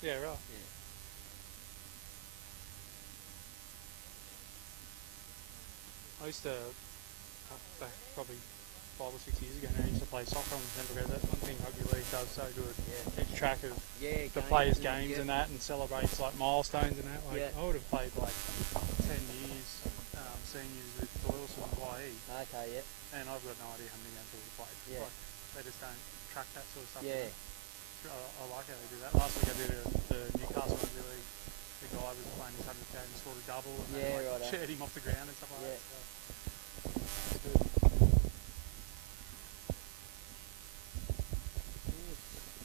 Yeah, right. Yeah. I used to, back probably 5 or 6 years ago now, I used to play soccer on the Central Coast. That's one thing rugby league does so good. Yeah. Keeps track of the Games players' and, games yeah. and that, and celebrates like milestones and that. Like Yeah. I would have played like 10 years seniors with Doyleson and YE, Okay, yeah. and I've got no idea how many games we played. Yeah. Like, they just don't track that sort of stuff. Yeah. I like how they do that. Last week I did the Newcastle Rugby League. The guy was playing his 100th game and scored a double, and they like shared him off the ground and stuff like that. So, that's good.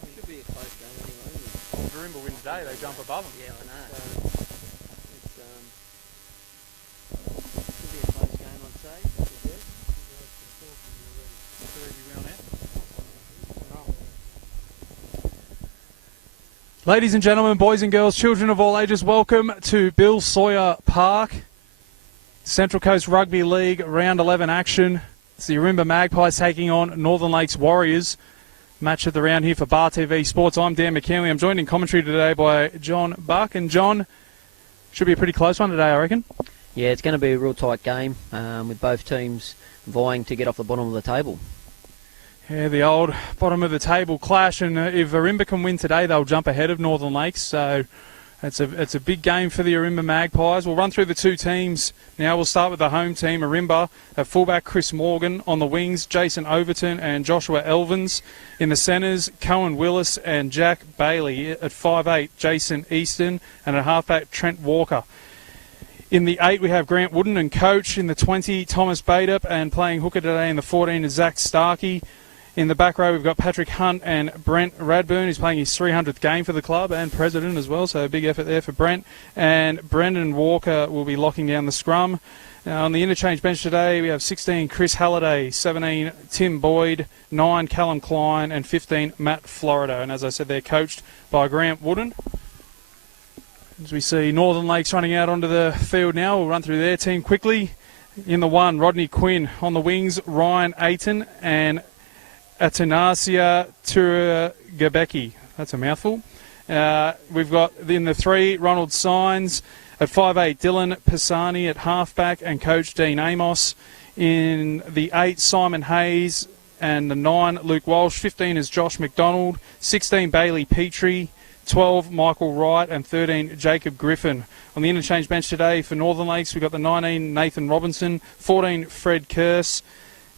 It should be a close game anyway, isn't it? If Ourimbah win today, they jump above them. Yeah, I know. So, It's should be a close game, I'd say. Ladies and gentlemen, boys and girls, children of all ages, welcome to Bill Sawyer Park. Central Coast Rugby League Round 11 action. It's the Ourimbah Magpies taking on Northern Lakes Warriors. Match of the round here for Bar TV Sports. I'm Dan McKinley. I'm joined in commentary today by John Buck. And John, should be a pretty close one today, I reckon. Yeah, it's going to be a real tight game with both teams vying to get off the bottom of the table. Yeah, the old bottom of the table clash, and if Ourimbah can win today, they'll jump ahead of Northern Lakes. So it's a big game for the Ourimbah Magpies. We'll run through the two teams now. We'll start with the home team, Ourimbah, at fullback Chris Morgan, on the wings Jason Overton and Joshua Elvins. In the centres, Cohen Willis and Jack Bailey. At 5'8", Jason Easton, and at halfback Trent Walker. In the 8, we have Grant Wooden and coach. In the 20, Thomas Badeup, and playing hooker today in the 14 is Zach Starkey. In the back row, we've got Patrick Hunt and Brent Radburn, who's playing his 300th game for the club, and president as well, so a big effort there for Brent. And Brendan Walker will be locking down the scrum. Now, on the interchange bench today, we have 16, Chris Halliday, 17, Tim Boyd, 9, Callum Klein, and 15, Matt Florida. And as I said, they're coached by Grant Wooden. As we see Northern Lakes running out onto the field now, we'll run through their team quickly. In the 1, Rodney Quinn. On the wings, Ryan Aiton and Atanasia Turagabeki. That's a mouthful. We've got in the 3, Ronald Sines. At 5'8", Dylan Pisani at halfback and coach Dean Amos. In the 8, Simon Hayes. And the 9, Luke Walsh. 15 is Josh McDonald. 16, Bailey Petrie. 12, Michael Wright. And 13, Jacob Griffin. On the interchange bench today for Northern Lakes, we've got the 19, Nathan Robinson. 14, Fred Kerse.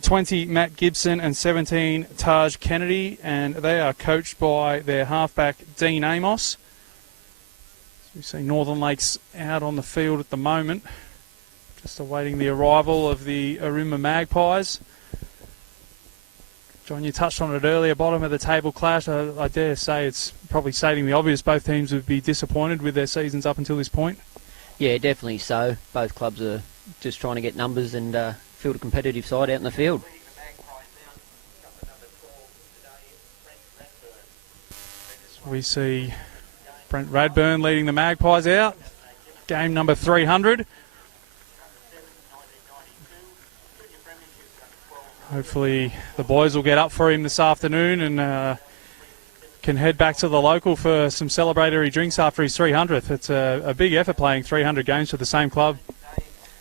20, Matt Gibson, and 17, Taj Kennedy, and they are coached by their halfback, Dean Amos. So we see Northern Lakes out on the field at the moment, just awaiting the arrival of the Ourimbah Magpies. John, you touched on it earlier, bottom of the table clash. I dare say it's probably stating the obvious. Both teams would be disappointed with their seasons up until this point. Yeah, definitely so. Both clubs are just trying to get numbers and field a competitive side out in the field. We see Brent Radburn leading the Magpies out. Game number 300. Hopefully the boys will get up for him this afternoon and can head back to the local for some celebratory drinks after his 300th. It's a big effort playing 300 games for the same club.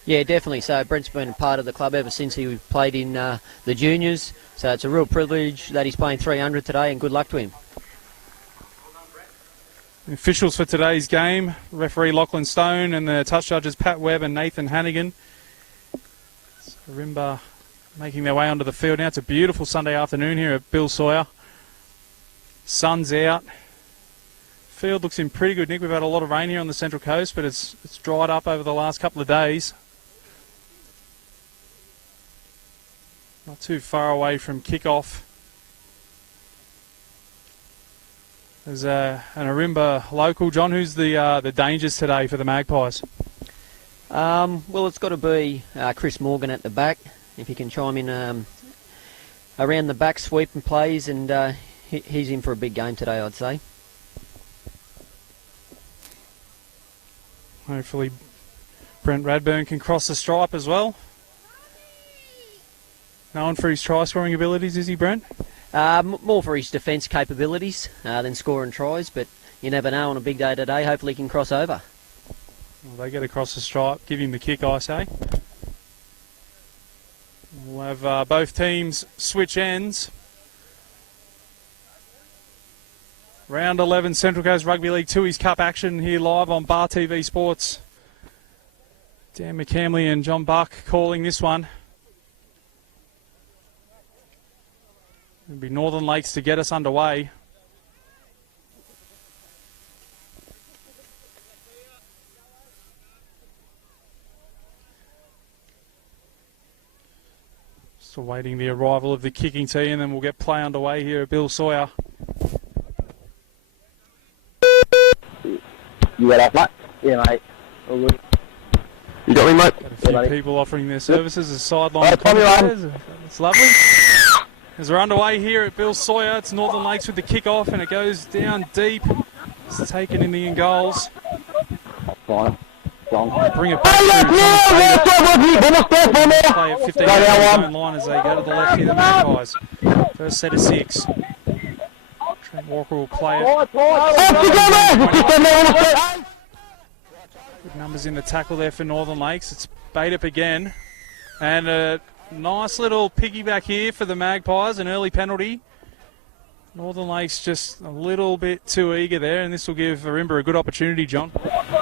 Yeah, definitely. So Brent's been a part of the club ever since he played in the juniors. So it's a real privilege that he's playing 300 today, and good luck to him. Officials for today's game, referee Lachlan Stone and the touch judges Pat Webb and Nathan Hannigan. Ourimbah making their way onto the field now. It's a beautiful Sunday afternoon here at Bill Sawyer. Sun's out. Field looks in pretty good nick. We've had a lot of rain here on the Central Coast, but it's dried up over the last couple of days. Not too far away from kickoff. There's an Ourimbah local. John, who's the dangers today for the Magpies? Well, it's got to be Chris Morgan at the back. If he can chime in around the back, sweep and plays, and he's in for a big game today, I'd say. Hopefully Brent Radburn can cross the stripe as well. Known for his try-scoring abilities, is he, Brent? More for his defence capabilities than scoring tries, but you never know on a big day today. Hopefully he can cross over. Well, they get across the stripe, give him the kick, I say. We'll have both teams switch ends. Round 11 Central Coast Rugby League 2's Cup action here live on Bar TV Sports. Dan McCamley and John Buck calling this one. It'll be Northern Lakes to get us underway. Still waiting the arrival of the kicking tee, and then we'll get play underway here at Bill Sawyer. You got that, mate? Yeah, mate. All good. You got me, mate? Got a few people offering their services as sideline commentators. It's lovely. As we're underway here at Bill Sawyer, it's Northern Lakes with the kick-off, and it goes down deep. It's taken in the end goals. Fine. Bring it back to play at 15 metres line as they go to the left here, the Magpies. First set of 6. Trent Walker will play it. Good numbers in the tackle there for Northern Lakes. It's bait up again. And a nice little piggyback here for the Magpies, an early penalty. Northern Lakes just a little bit too eager there, and this will give Ourimbah a good opportunity, John.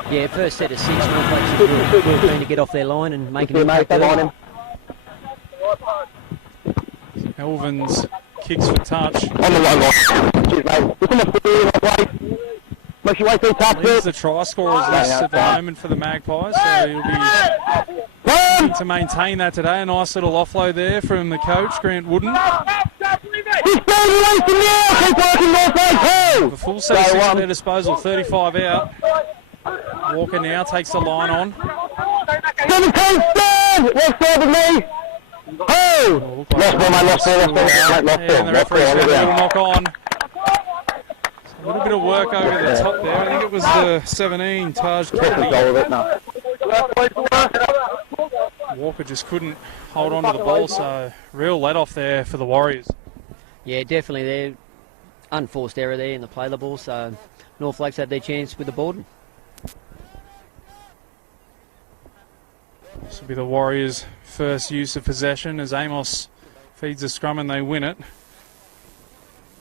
Yeah, first set of 6. North Lakes is keen to get off their line and make an impact early. Elvins kicks for touch. On the line, cheers, mate. Look on the field, make your way through tough. Leads the try scorers list at the moment for the Magpies, so he'll be looking to maintain that today. A nice little offload there from the coach, Grant Wooden. The full set of 6 at their disposal, 35 out. Walker now takes the line on. 17 stand! Left side of me! Oh! Lost ball, mate, lost ball. And the referee's got a little knock on. A little bit of work over the top there. I think it was the 17, Taj Kennedy. Walker just couldn't hold on to the ball, so real let-off there for the Warriors. Yeah, definitely there. Unforced error there in the play the ball, so North Lakes had their chance with the boarding. This will be the Warriors' first use of possession as Amos feeds the scrum and they win it.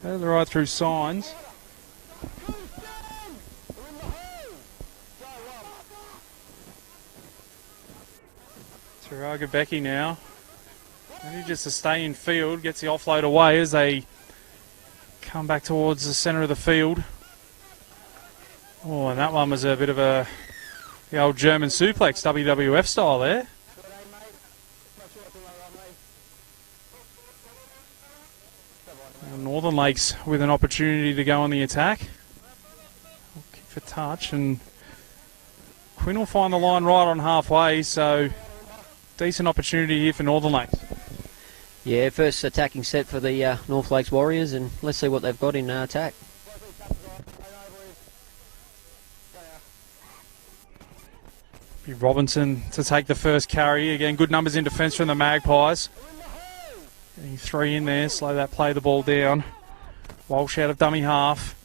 They're right through signs. Taraga Becky now. Only just to stay in field, gets the offload away as they come back towards the centre of the field. Oh, and that one was a bit of the old German suplex, WWF style there. Northern Lakes with an opportunity to go on the attack. Kick for touch, and Quinn will find the line right on halfway, so decent opportunity here for Northern Lakes. Yeah, first attacking set for the North Lakes Warriors, and let's see what they've got in attack. Be Robinson to take the first carry. Again, good numbers in defence from the Magpies. Getting 3 in there, slow that play the ball down. Walsh out of dummy half.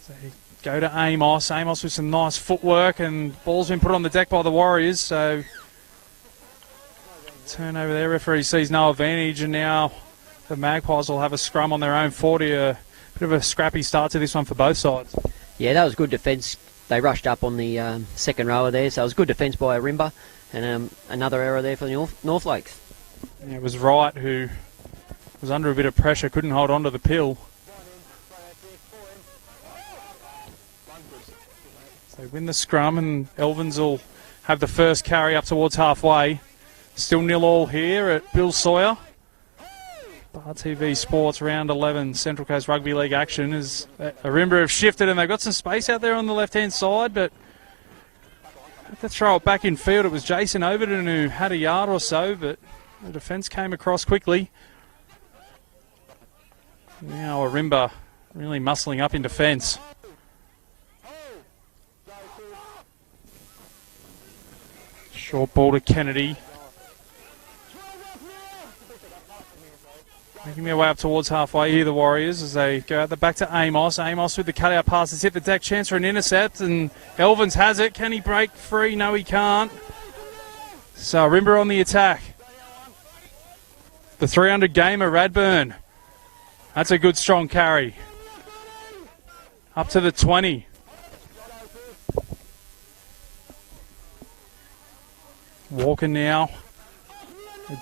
So go to Amos. Amos with some nice footwork, and ball's been put on the deck by the Warriors, so turnover there. Referee sees no advantage, and now the Magpies will have a scrum on their own 40. A bit of a scrappy start to this one for both sides. Yeah, that was good defence. They rushed up on the second rower there, so it was good defence by Ourimbah, and another error there for the North Lakes. Yeah, it was Wright who was under a bit of pressure, couldn't hold on to the pill. So they win the scrum, and Elvins will have the first carry up towards halfway. Still 0-0 here at Bill Sawyer. Bar TV Sports round 11 Central Coast Rugby League action as Ourimbah have shifted, and they've got some space out there on the left-hand side, but had to throw it back in field. It was Jason Overton who had a yard or so, but the defence came across quickly. Now Ourimbah really muscling up in defence. Short ball to Kennedy. Making their way up towards halfway here, the Warriors, as they go out the back to Amos. Amos with the cutout pass has hit the deck. Chance for an intercept, and Elvins has it. Can he break free? No, he can't. So Ourimbah on the attack. The 300 gamer, Radburn. That's a good, strong carry. Up to the 20. Walker now.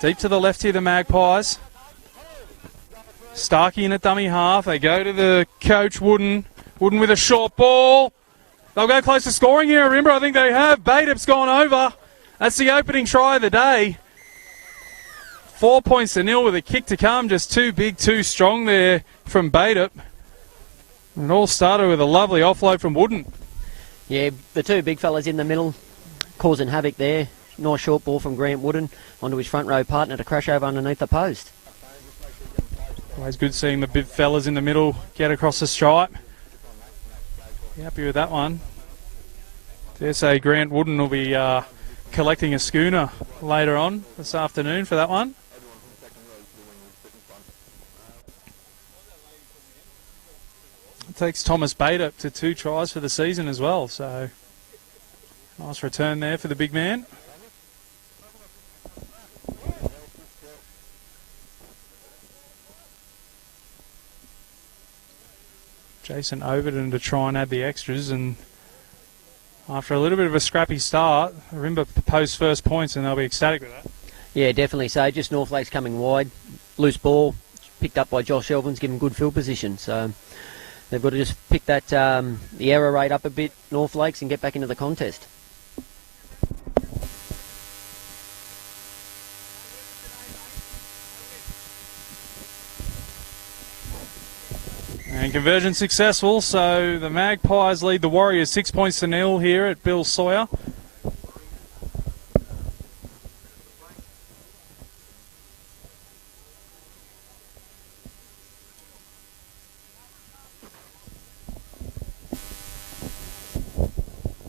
Deep to the left here, the Magpies. Starkey in a dummy half. They go to the coach, Wooden. Wooden with a short ball. They'll go close to scoring here. Ourimbah, I think they have. Baitup's gone over. That's the opening try of the day. 4 points to nil with a kick to come. Just too big, too strong there from Baitup. And it all started with a lovely offload from Wooden. Yeah, the two big fellas in the middle causing havoc there. Nice short ball from Grant Wooden onto his front row partner to crash over underneath the post. Always good seeing the big fellas in the middle get across the stripe. Be happy with that one. Dare say Grant Wooden will be collecting a schooner later on this afternoon for that one. It takes Thomas Baitup to 2 tries for the season as well, so nice return there for the big man. Jason Overton to try and add the extras, and after a little bit of a scrappy start, Ourimbah posts first points and they'll be ecstatic with that. Yeah, definitely so. Just North Lakes coming wide. Loose ball picked up by Josh Elvins, given good field position. So they've got to just pick that the error rate up a bit, North Lakes, and get back into the contest. And conversion successful, so the Magpies lead the Warriors 6 points to nil here at Bill Sawyer.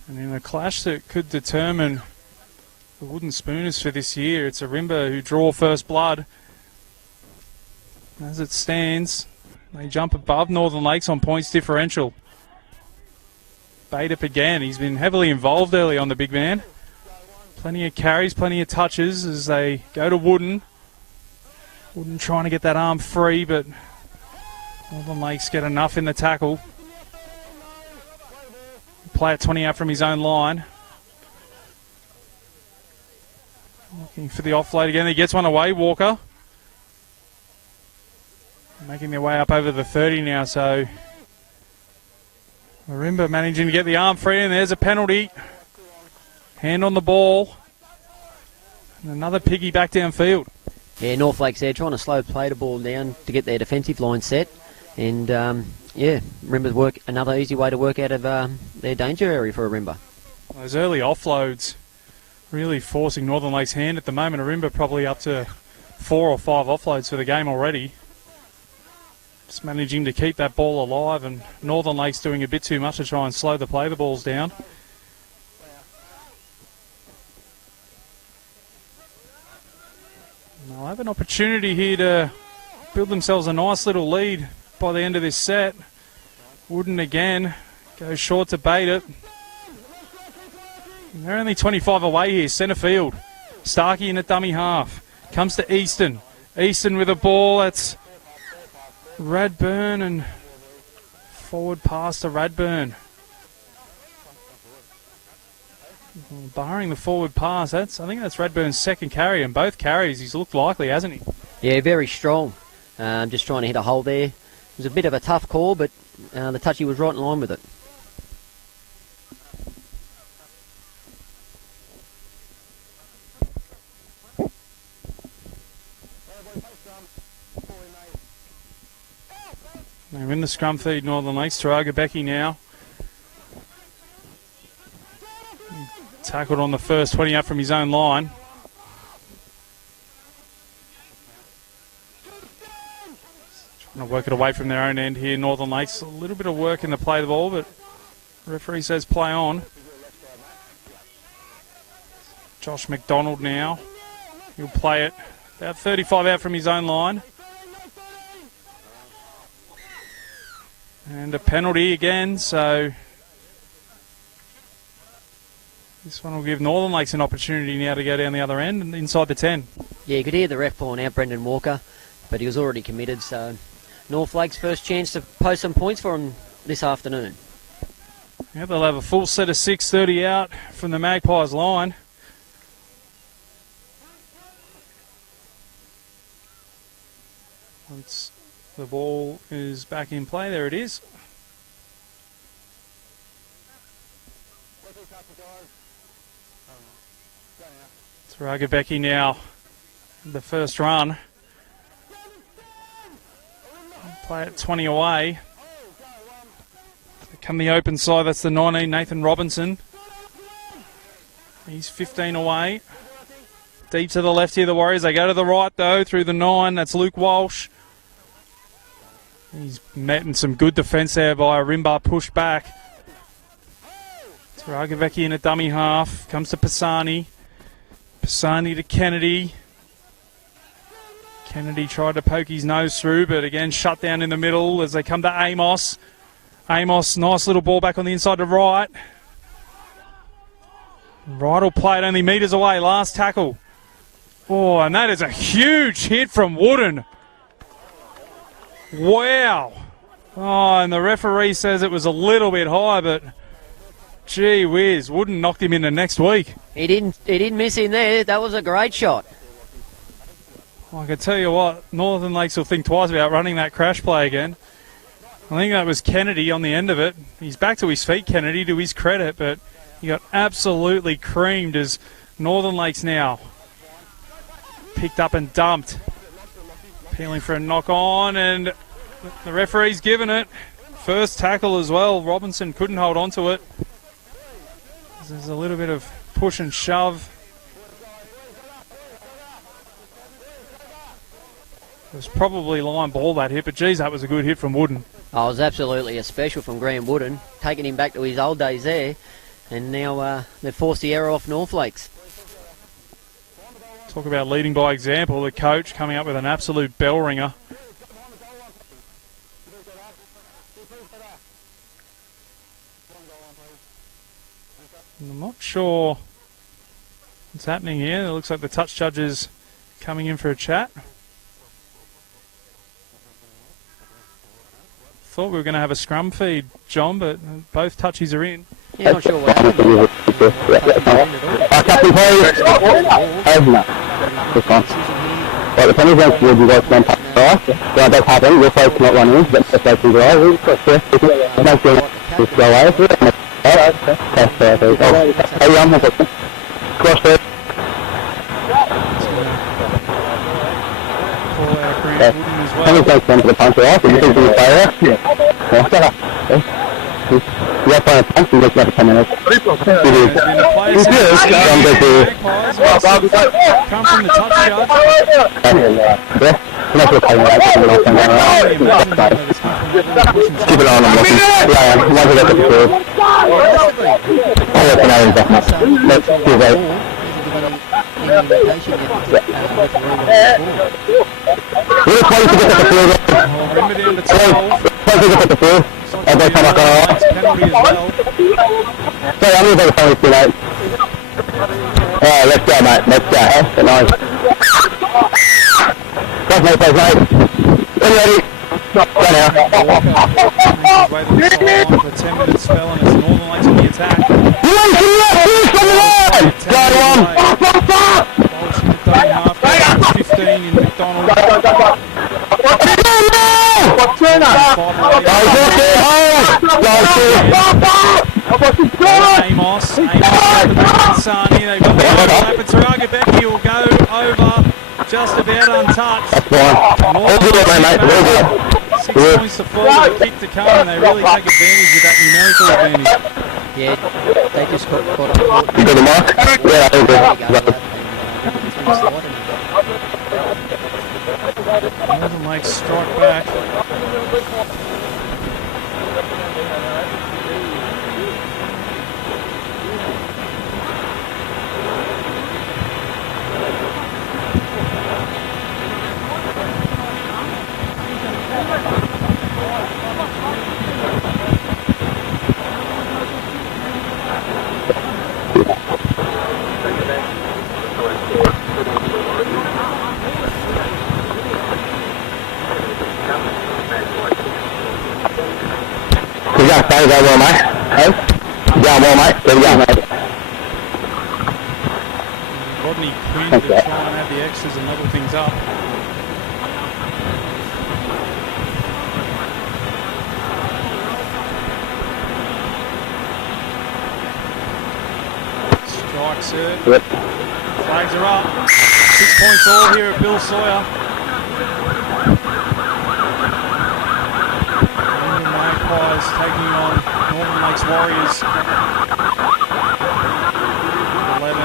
And in a clash that could determine the Wooden Spooners for this year, it's Ourimbah who draw first blood. As it stands, they jump above Northern Lakes on points differential. Baitup again. He's been heavily involved early on, the big man. Plenty of carries, plenty of touches as they go to Wooden. Wooden trying to get that arm free, but Northern Lakes get enough in the tackle. Player 20 out from his own line. Looking for the offload again. He gets one away, Walker. Making their way up over the 30 now, so Ourimbah managing to get the arm free, and there's a penalty. Hand on the ball. And another piggy back downfield. Yeah, North Lakes there trying to slow play the ball down to get their defensive line set. And, yeah, Ourimbah's work, another easy way to work out of their danger area for Ourimbah. Those early offloads really forcing Northern Lakes' hand at the moment. Ourimbah probably up to 4 or 5 offloads for the game already. Just managing to keep that ball alive, and Northern Lakes doing a bit too much to try and slow the balls down. And they'll have an opportunity here to build themselves a nice little lead by the end of this set. Wooden again goes short to Baitup. They're only 25 away here, centre field. Starkey in a dummy half. Comes to Easton. Easton with a ball. That's Radburn, and forward pass to Radburn. Barring the forward pass, I think that's Radburn's second carry, and both carries he's looked likely, hasn't he? Yeah, very strong. Just trying to hit a hole there. It was a bit of a tough call, but the touchy was right in line with it. They're in the scrum feed, Northern Lakes. Taraga Becky now. Tackled on the first 20 up from his own line. Trying to work it away from their own end here, Northern Lakes. A little bit of work in the play of the ball, but the referee says play on. Josh McDonald now. He'll play it about 35 out from his own line. And a penalty again, so this one will give Northern Lakes an opportunity now to go down the other end and inside the 10. Yeah, you could hear the ref pulling out Brendan Walker, but he was already committed, so North Lakes' first chance to post some points for him this afternoon. Yeah, they'll have a full set of 6:30 out from the Magpies line. Once the ball is back in play, there it is. It's Ragabeki now, the first run. Play at 20 away. Come the open side, that's the 19, Nathan Robinson. He's 15 away. Deep to the left here, the Warriors. They go to the right, though, through the 9. That's Luke Walsh. He's met in some good defence there by Ourimbah, pushed back. It's Ragavecki in a dummy half. Comes to Pisani. Pisani to Kennedy. Kennedy tried to poke his nose through, but again shut down in the middle as they come to Amos. Amos, nice little ball back on the inside to Wright. Wright will play it only metres away. Last tackle. Oh, and that is a huge hit from Wooden. Wow. Oh, and the referee says it was a little bit high, but gee whiz, Wooden knocked him into next week. He didn't miss in there. That was a great shot. I can tell you what, Northern Lakes will think twice about running that crash play again. I think that was Kennedy on the end of it. He's back to his feet, Kennedy, to his credit, but he got absolutely creamed as Northern Lakes now picked up and dumped. Appealing for a knock on, and the referee's given it. First tackle as well. Robinson couldn't hold on to it. There's a little bit of push and shove. It was probably line ball that hit, but geez, that was a good hit from Wooden. Oh, it was absolutely a special from Graham Wooden, taking him back to his old days there, and now they've forced the error off North Lakes. Talk about leading by example, the coach coming up with an absolute bell ringer. I'm not sure what's happening here. It looks like the touch judge is coming in for a chat. Thought we were going to have a scrum feed, John, but both touchies are in. Yeah, not sure what happened. Well, the penalty against Wood, you guys don't touch the right. So that does happen. Your folks not running, but if they can go over, make them just go away. Cross there. Penalty takes them to the punch off. You think you can play there? Yeah. You have to punch, you just got to come in. Come from the touch judge. Keep it on, I'm looking. Yeah, once I get the field. Let's do that. We're trying to get at the field. Remember down to 12. Trying to get at the field. They come back on. Penalty as well. Sorry, I'm going to go penalty tonight. Oh, let's go, mate. Let's go. Nice. Go, mate. Are you ready? Go now. For 10 minutes spell and it's Northern Lakes on the attack. Go on. 15 in McDonald. Amos Sani, they've got the overlap, and Taragabeki will go over just about untouched. That's fine. All good, mate. 6 points to fall, the kick to come, and they really take advantage of that numerical advantage. Yeah, they just got it. You got the mark? Yeah, I think Northern Lakes strike back. Go well, mate. Hey? Going well, mate. There we go, mate. Rodney Quinn to try and add the extras and level things up. Strikes it. Yep. Flags are up. 6 points all here at Bill Sawyer. And the Magpies taking on Northern Lakes Warriors. 11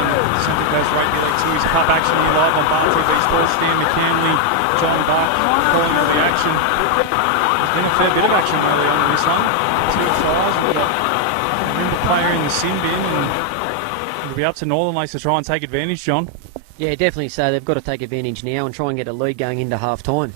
Central Coast Rugby League 2's Cup action here live on Bar TV Sports. Dan McCanley, John Buck calling all the action. There's been a fair bit of action early on in this one. 2 tries. We've got a Ourimbah player in the sin bin, and it'll be up to Northern Lakes to try and take advantage, John. Yeah, definitely so. They've got to take advantage now and try and get a lead going into half-time.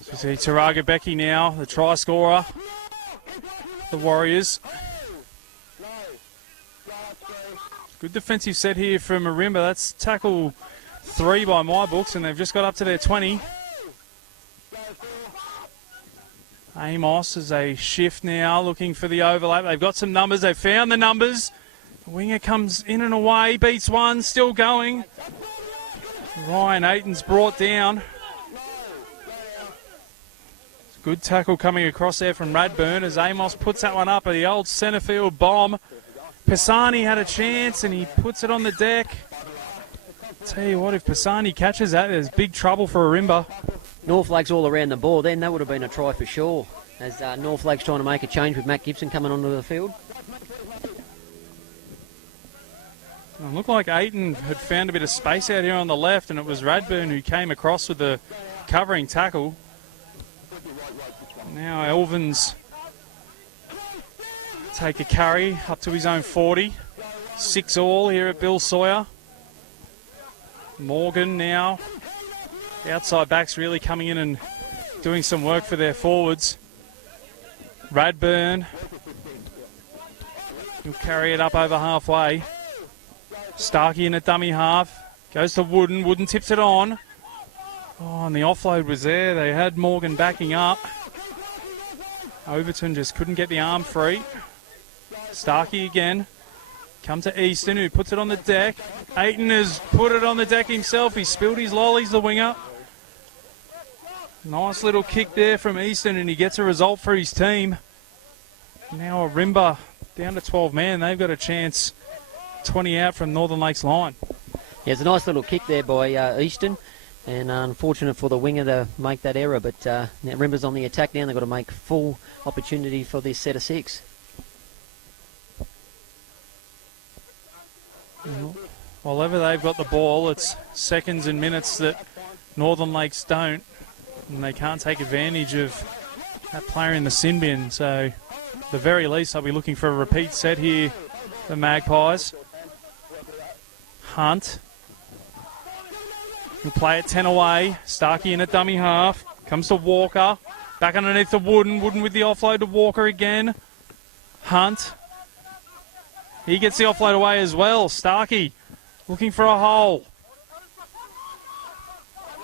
So see Taraga Becky now, the try scorer. The Warriors. Good defensive set here from Ourimbah. That's tackle 3 by my books, and they've just got up to their 20. Amos is a shift now, looking for the overlap. They've got some numbers. They've found the numbers. The winger comes in and away, beats one, still going. Ryan Aiton's brought down. Good tackle coming across there from Radburn as Amos puts that one up at the old centre field bomb. Pisani had a chance and he puts it on the deck. Tell you what, if Pisani catches that, there's big trouble for Ourimbah. North Lakes all around the ball, then that would have been a try for sure. As North Lakes trying to make a change with Matt Gibson coming onto the field. It looked like Aiton had found a bit of space out here on the left, and it was Radburn who came across with the covering tackle. Now Elvins take a carry up to his own 40. 6 all here at Bill Sawyer. Morgan now. The outside backs really coming in and doing some work for their forwards. Radburn. He'll carry it up over halfway. Starkey in a dummy half. Goes to Wooden. Wooden tips it on. Oh, and the offload was there. They had Morgan backing up. Overton just couldn't get the arm free. Starkey again. Come to Easton, who puts it on the deck. Aiton has put it on the deck himself. He spilled his lollies, the winger. Nice little kick there from Easton, and he gets a result for his team. Now Ourimbah down to 12 man. They've got a chance 20 out from Northern Lakes line. Yeah, it's a nice little kick there by Easton. And unfortunate for the winger to make that error, but now Ourimbah's on the attack now. They've got to make full opportunity for this set of 6. While ever they've got the ball, it's seconds and minutes that Northern Lakes don't, and they can't take advantage of that player in the sin bin. So at the very least, I'll be looking for a repeat set here, the Magpies. Hunt. He'll play it 10 away. Starkey in a dummy half. Comes to Walker. Back underneath the Wooden. Wooden with the offload to Walker again. Hunt. He gets the offload away as well. Starkey looking for a hole.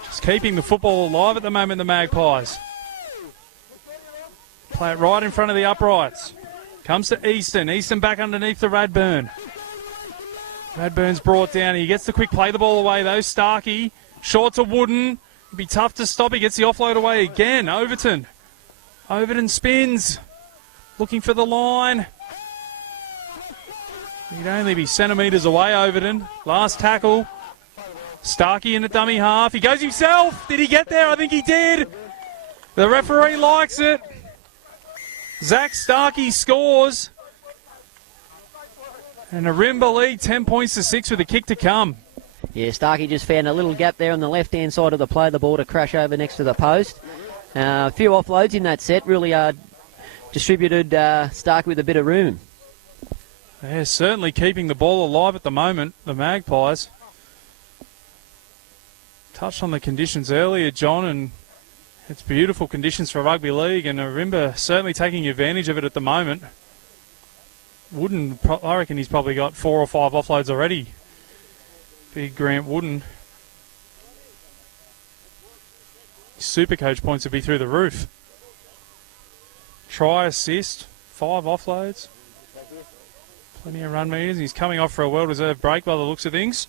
Just keeping the football alive at the moment, the Magpies. Play it right in front of the uprights. Comes to Easton. Easton back underneath the Radburn. Radburn's brought down. He gets the quick play the ball away though. Starkey. Short to Wooden. It'd be tough to stop. He gets the offload away again. Overton. Overton spins. Looking for the line. He'd only be centimetres away, Overton. Last tackle. Starkey in the dummy half. He goes himself. Did he get there? I think he did. The referee likes it. Zach Starkey scores. And Ourimbah lead 10 points to 6 with a kick to come. Yeah, Starkey just found a little gap there on the left-hand side of the play. The ball to crash over next to the post. A few offloads in that set. Really distributed Starkey with a bit of room. They're certainly keeping the ball alive at the moment, the Magpies. Touched on the conditions earlier, John, and it's beautiful conditions for rugby league, and Ourimbah certainly taking advantage of it at the moment. Wooden, I reckon he's probably got 4 or 5 offloads already. Big Grant Wooden. Supercoach points would be through the roof. Try assist, 5 offloads. Plenty of run meters. He's coming off for a well-deserved break by the looks of things.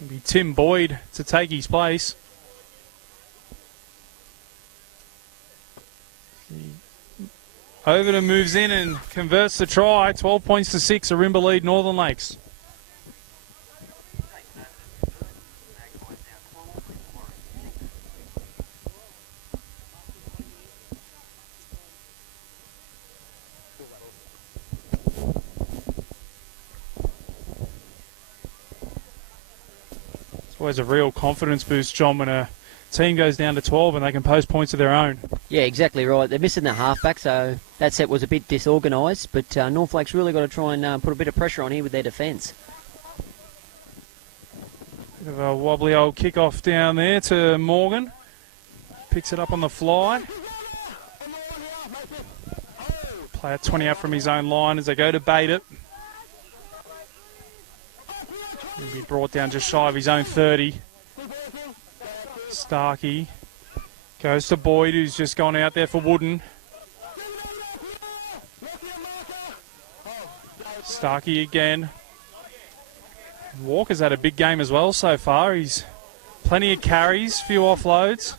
It'll be Tim Boyd to take his place. Overton moves in and converts the try. 12 points to 6. Ourimbah lead Northern Lakes. It's always a real confidence boost, John, when a team goes down to 12 and they can post points of their own. Yeah, exactly right. They're missing the halfback, so that set was a bit disorganised, but North Lake's really got to try and put a bit of pressure on here with their defence. Bit of a wobbly old kick-off down there to Morgan. Picks it up on the fly. Player 20 out from his own line as they go to bait it. He'll be brought down just shy of his own 30. Starkey goes to Boyd, who's just gone out there for Wooden. Starkey again. Walker's had a big game as well so far. He's plenty of carries, few offloads.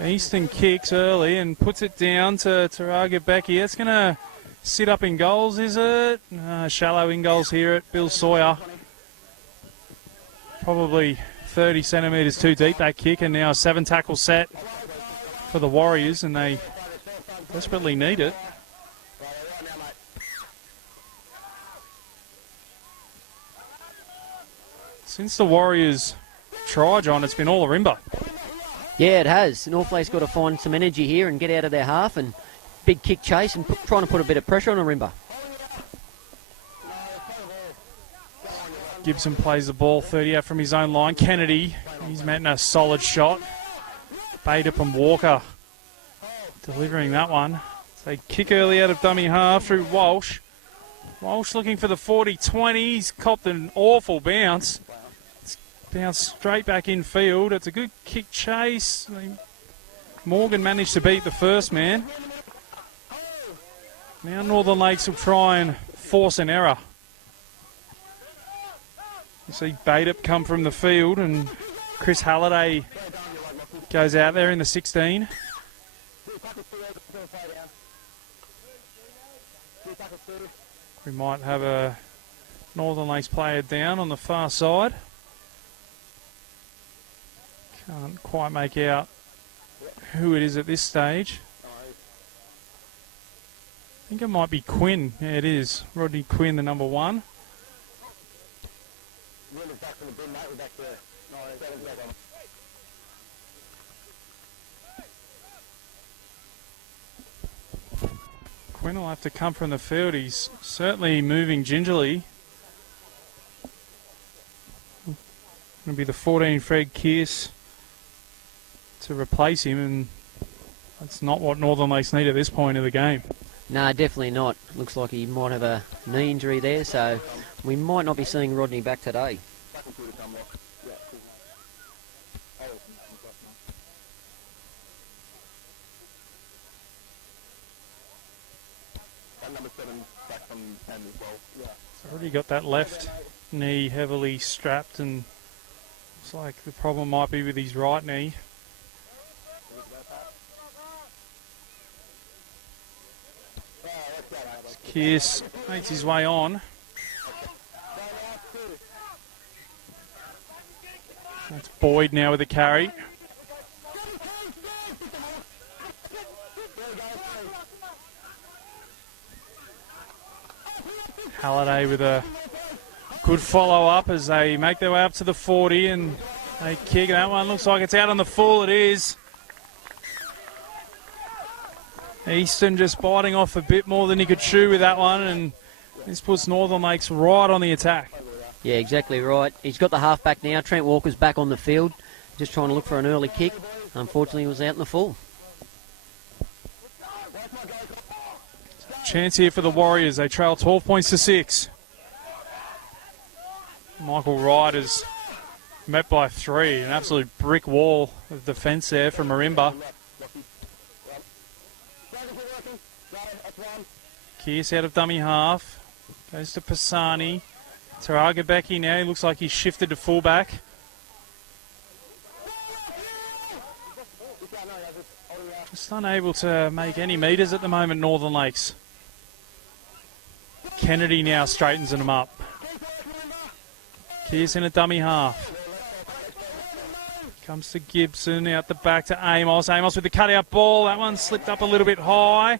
Easton kicks early and puts it down to Taraga Becky. That's going to sit up in goals, is it? Shallow in goals here at Bill Sawyer. Probably 30 centimetres too deep, that kick, and now a 7-tackle set for the Warriors, and they desperately need it. Since the Warriors try, John, it's been all Ourimbah. Yeah, it has. North Lake's got to find some energy here and get out of their half, and big kick chase and trying to put a bit of pressure on Ourimbah. Gibson plays the ball 30 out from his own line. Kennedy, he's met in a solid shot. Bader and Walker delivering that one. So kick early out of dummy half through Walsh. Walsh looking for the 40-20. He's copped an awful bounce. It's bounced straight back in field. It's a good kick chase. Morgan managed to beat the first man. Now Northern Lakes will try and force an error. You see Badeup come from the field, and Chris Halliday goes out there in the 16. We might have a Northern Lakes player down on the far side. Can't quite make out who it is at this stage. I think it might be Quinn. Yeah, it is. Rodney Quinn, the number 1. Quinn will have to come from the field. He's certainly moving gingerly. Going to be the 14 Fred Kearse to replace him, and that's not what Northern Lakes need at this point of the game. No, definitely not. Looks like he might have a knee injury there, so we might not be seeing Rodney back today. Already got that left knee heavily strapped, and looks like the problem might be with his right knee. Kearse makes his way on. That's Boyd now with the carry. Halliday with a Good follow up as they make their way up to the 40 and they kick. That one looks like it's out on the full. It is. Easton just biting off a bit more than he could chew with that one, and this puts Northern Lakes right on the attack. Yeah, exactly right. He's got the halfback now. Trent Walker's back on the field, just trying to look for an early kick. Unfortunately, he was out in the full. Chance here for the Warriors. They trail 12 points to 6. Michael Wright is met by 3. An absolute brick wall of defence there from Ourimbah. Kearse out of dummy half. Goes to Pisani. Taragabeki now. He looks like he's shifted to fullback. Just unable to make any metres at the moment, Northern Lakes. Kennedy now straightens them up. Kearse in a dummy half. Comes to Gibson, out the back to Amos. Amos with the cutout ball. That one slipped up a little bit high.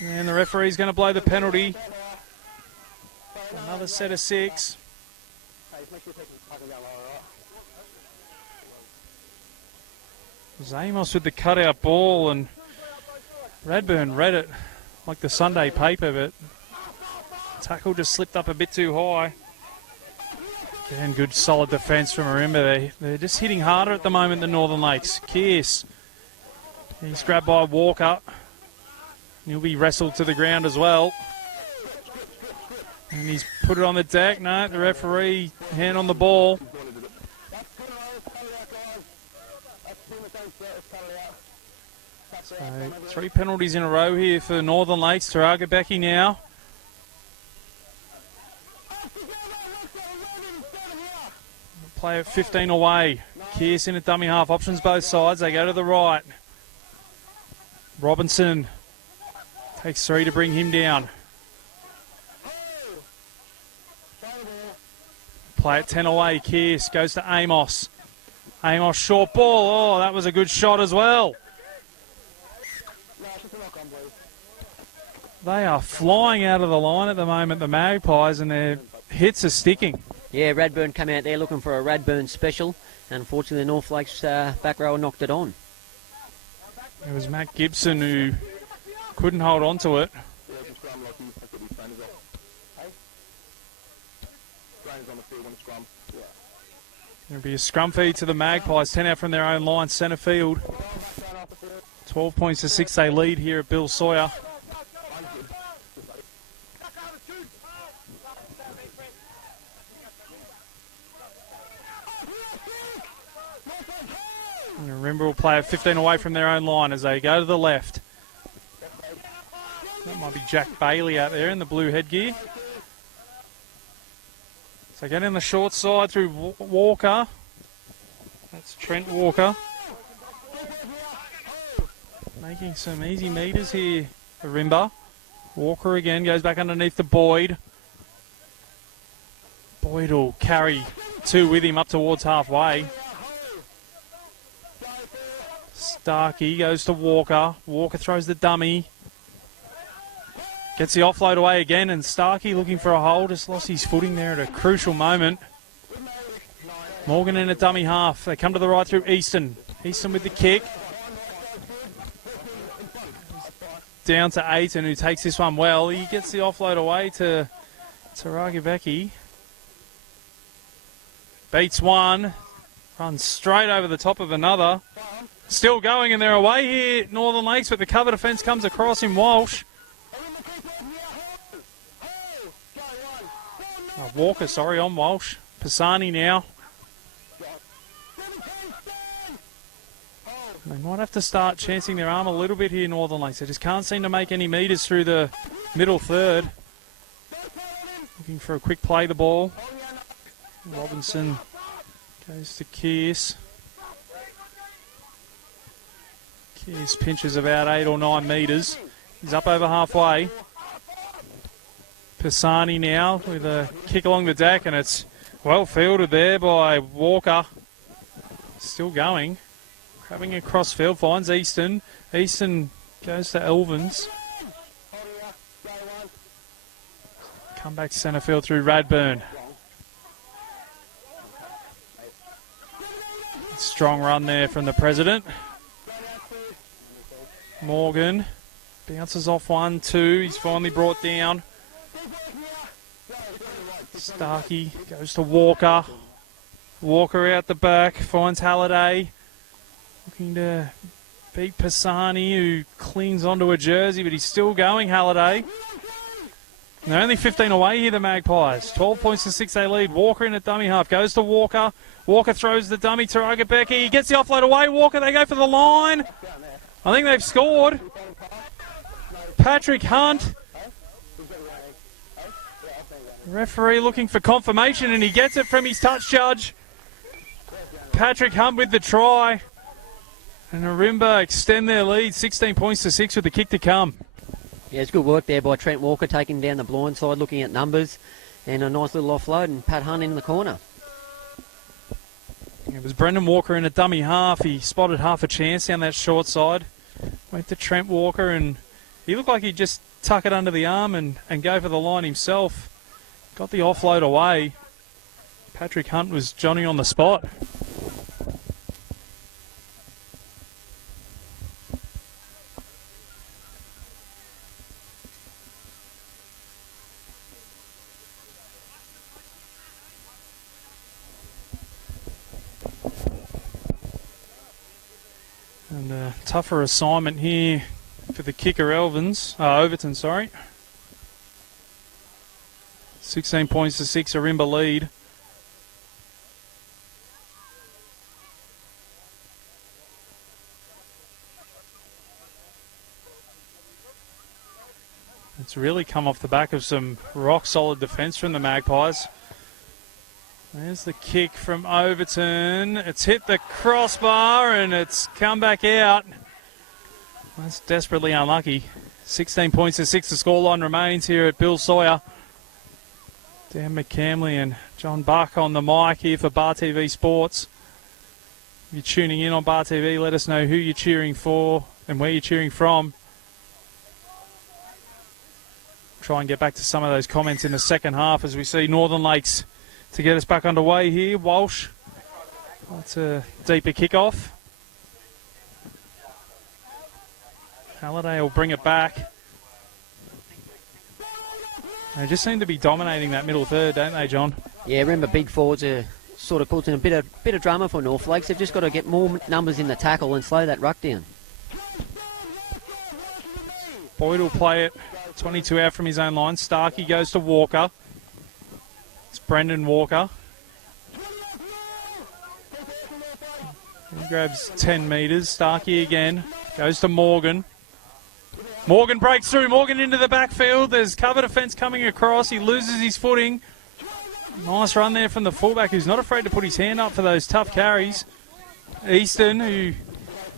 And the referee's going to blow the penalty. Another set of 6. It was Amos with the cutout ball, and Radburn read it like the Sunday paper, but tackle just slipped up a bit too high. Again, good solid defence from Ourimbah. They're just hitting harder at the moment than Northern Lakes. Kearse, he's grabbed by Walker. He'll be wrestled to the ground as well. And he's put it on the deck. No, the referee, hand on the ball. So 3 penalties in a row here for Northern Lakes. Taragabeki now. Play at 15 away. Kearse in a dummy half. Options both sides. They go to the right. Robinson takes 3 to bring him down. Play at 10 away. Kearse goes to Amos. Amos short ball. Oh, that was a good shot as well. They are flying out of the line at the moment, the Magpies, and their hits are sticking. Yeah, Radburn come out there looking for a Radburn special. Unfortunately, the North Lakes back row knocked it on. It was Matt Gibson who couldn't hold on to it. There'll be a scrum feed to the Magpies, 10 out from their own line, centre field. 12 points to 6 they lead here at Bill Sawyer. And Ourimbah will play at 15 away from their own line as they go to the left. That might be Jack Bailey out there in the blue headgear. So get in the short side through Walker. That's Trent Walker. Making some easy metres here, Ourimbah. Walker again goes back underneath to Boyd. Boyd will carry 2 with him up towards halfway. Starkey goes to Walker. Walker throws the dummy. Gets the offload away again, and Starkey looking for a hole. Just lost his footing there at a crucial moment. Morgan in a dummy half. They come to the right through Easton. Easton with the kick. Down to Aiton, who takes this one well. He gets the offload away to Taragabeki. Beats one. Runs straight over the top of another. Still going, and they're away here, Northern Lakes, but the cover defence comes across in Walsh. Walker, sorry, on Walsh. Pisani now. They might have to start chancing their arm a little bit here, Northern Lakes. They just can't seem to make any metres through the middle third. Looking for a quick play the ball. Robinson goes to Kearse. Kearse pinches about 8 or 9 metres. He's up over halfway. Pisani now with a kick along the deck, and it's well fielded there by Walker. Still going. Grabbing across field, finds Easton. Easton goes to Elvins. Come back to centre field through Radburn. Strong run there from the president. Morgan bounces off 1, 2. He's finally brought down. Starkey goes to Walker. Walker out the back, finds Halliday. Looking to beat Pisani, who clings onto a jersey, but he's still going, Halliday. And they're only 15 away here, the Magpies. 12 points to 6 they lead. Walker in at dummy half. Goes to Walker. Walker throws the dummy to Rugabecki. He gets the offload away. Walker, they go for the line. I think they've scored. Patrick Hunt. Referee looking for confirmation, and he gets it from his touch judge. Patrick Hunt with the try. And Ourimbah extend their lead, 16 points to 6 with the kick to come. Yeah, it's good work there by Trent Walker, taking down the blind side, looking at numbers, and a nice little offload, and Pat Hunt in the corner. It was Brendan Walker in a dummy half. He spotted half a chance down that short side. Went to Trent Walker, and he looked like he'd just tuck it under the arm and go for the line himself. Got the offload away. Patrick Hunt was Johnny on the spot. And a tougher assignment here for the kicker Overton, sorry. 16 points to 6, Ourimbah lead. It's really come off the back of some rock-solid defence from the Magpies. There's the kick from Overton. It's hit the crossbar and it's come back out. That's desperately unlucky. 16 points to 6. The scoreline remains here at Bill Sawyer. Dan McCamley and John Buck on the mic here for Bar TV Sports. If you're tuning in on Bar TV, let us know who you're cheering for and where you're cheering from. Try and get back to some of those comments in the second half as we see Northern Lakes to get us back underway here. Walsh, that's a deeper kickoff. Halliday will bring it back. They just seem to be dominating that middle third, don't they, John? Yeah, remember big forwards are sort of causing a bit of drama for North Lakes. They've just got to get more numbers in the tackle and slow that ruck down. Boyd will play it. 22 out from his own line. Starkey goes to Walker. It's Brendan Walker. He grabs 10 metres. Starkey again. Goes to Morgan. Morgan breaks through. Morgan into the backfield. There's cover defence coming across. He loses his footing. Nice run there from the fullback, who's not afraid to put his hand up for those tough carries. Easton, who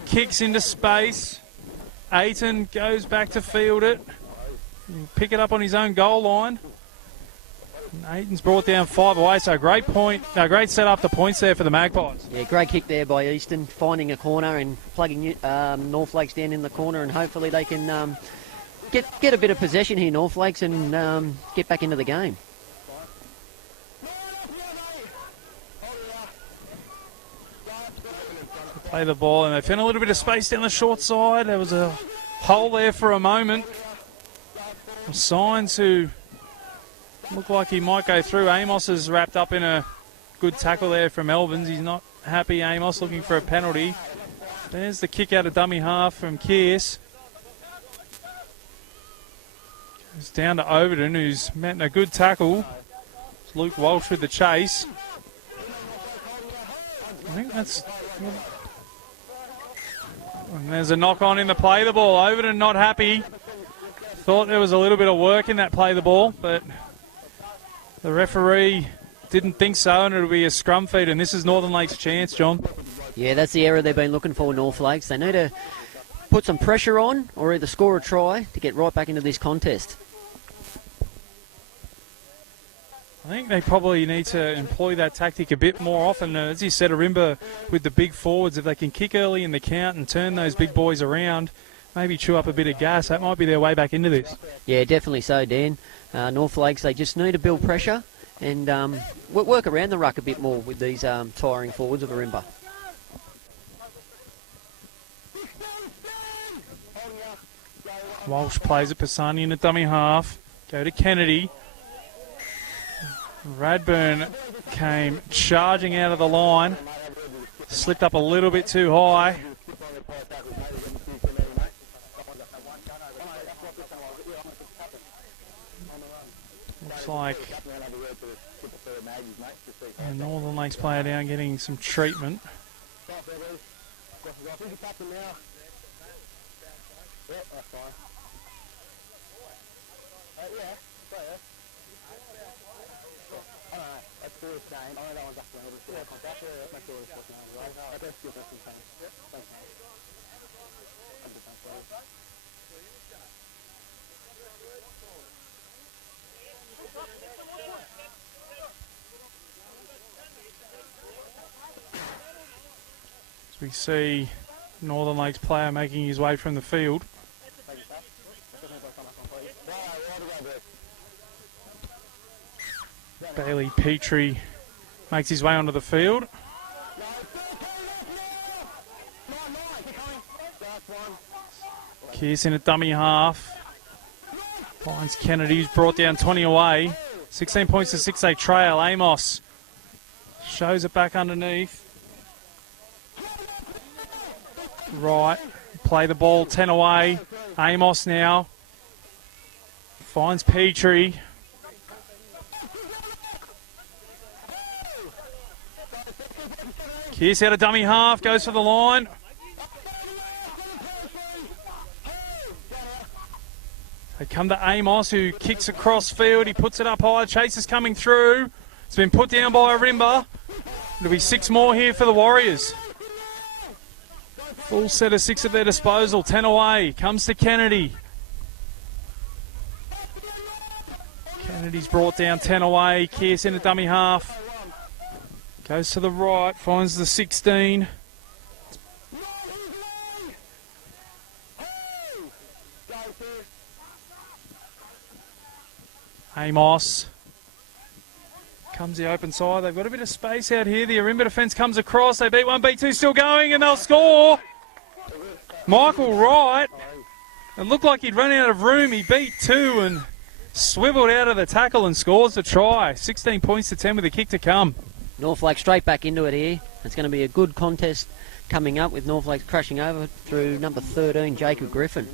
kicks into space. Ayton goes back to field it. He'll pick it up on his own goal line. And Ayton's brought down 5 away, so great set up the points there for the Magpies. Yeah, great kick there by Easton, finding a corner and plugging North Lakes down in the corner, and hopefully they can get a bit of possession here, North Lakes, and get back into the game. Play the ball, and they found a little bit of space down the short side. There was a hole there for a moment. Signs who look like he might go through. Amos is wrapped up in a good tackle there from Elvins. He's not happy, Amos, looking for a penalty. There's the kick out of dummy half from Kearse. Goes down to Overton, who's met in a good tackle. It's Luke Walsh with the chase. I think that's... And there's a knock on in the play the ball. Overton not happy. Thought there was a little bit of work in that play the ball, but the referee didn't think so, and it'll be a scrum feed, and this is Northern Lakes' chance, John. Yeah, that's the error they've been looking for, North Lakes. They need to put some pressure on or either score a try to get right back into this contest. I think they probably need to employ that tactic a bit more often. As you said, Ourimbah with the big forwards, if they can kick early in the count and turn those big boys around, maybe chew up a bit of gas, that might be their way back into this. Yeah, definitely so, Dan. North Lakes, they just need to build pressure and work around the ruck a bit more with these tiring forwards of Ourimbah. Walsh plays it, Pisani in a dummy half. Go to Kennedy. Radburn came charging out of the line. Slipped up a little bit too high. Looks like a Northern Lakes player down getting some treatment. As we see Northern Lakes player making his way from the field. Bailey Petrie makes his way onto the field. Kearse in a dummy half. Finds Kennedy, who's brought down 20 away. 16 points to 6-8 trail. Amos shows it back underneath. Right, play the ball 10 away. Amos now finds Petrie. Kearse out of dummy half, goes for the line. They come to Amos, who kicks across field. He puts it up high. Chase is coming through. It's been put down by Ourimbah. There'll be 6 more here for the Warriors. Full set of 6 at their disposal. 10 away. Comes to Kennedy. Kennedy's brought down 10 away. Kearse in a dummy half. Goes to the right. Finds the 16. Amos. Comes the open side. They've got a bit of space out here. The Ourimbah defence comes across. They beat 1, beat 2, still going, and they'll score. Michael Wright. It looked like he'd run out of room. He beat 2 and swiveled out of the tackle and scores the try. 16 points to 10 with a kick to come. Northlake straight back into it here. It's going to be a good contest coming up with Northlake crashing over through number 13, Jacob Griffin.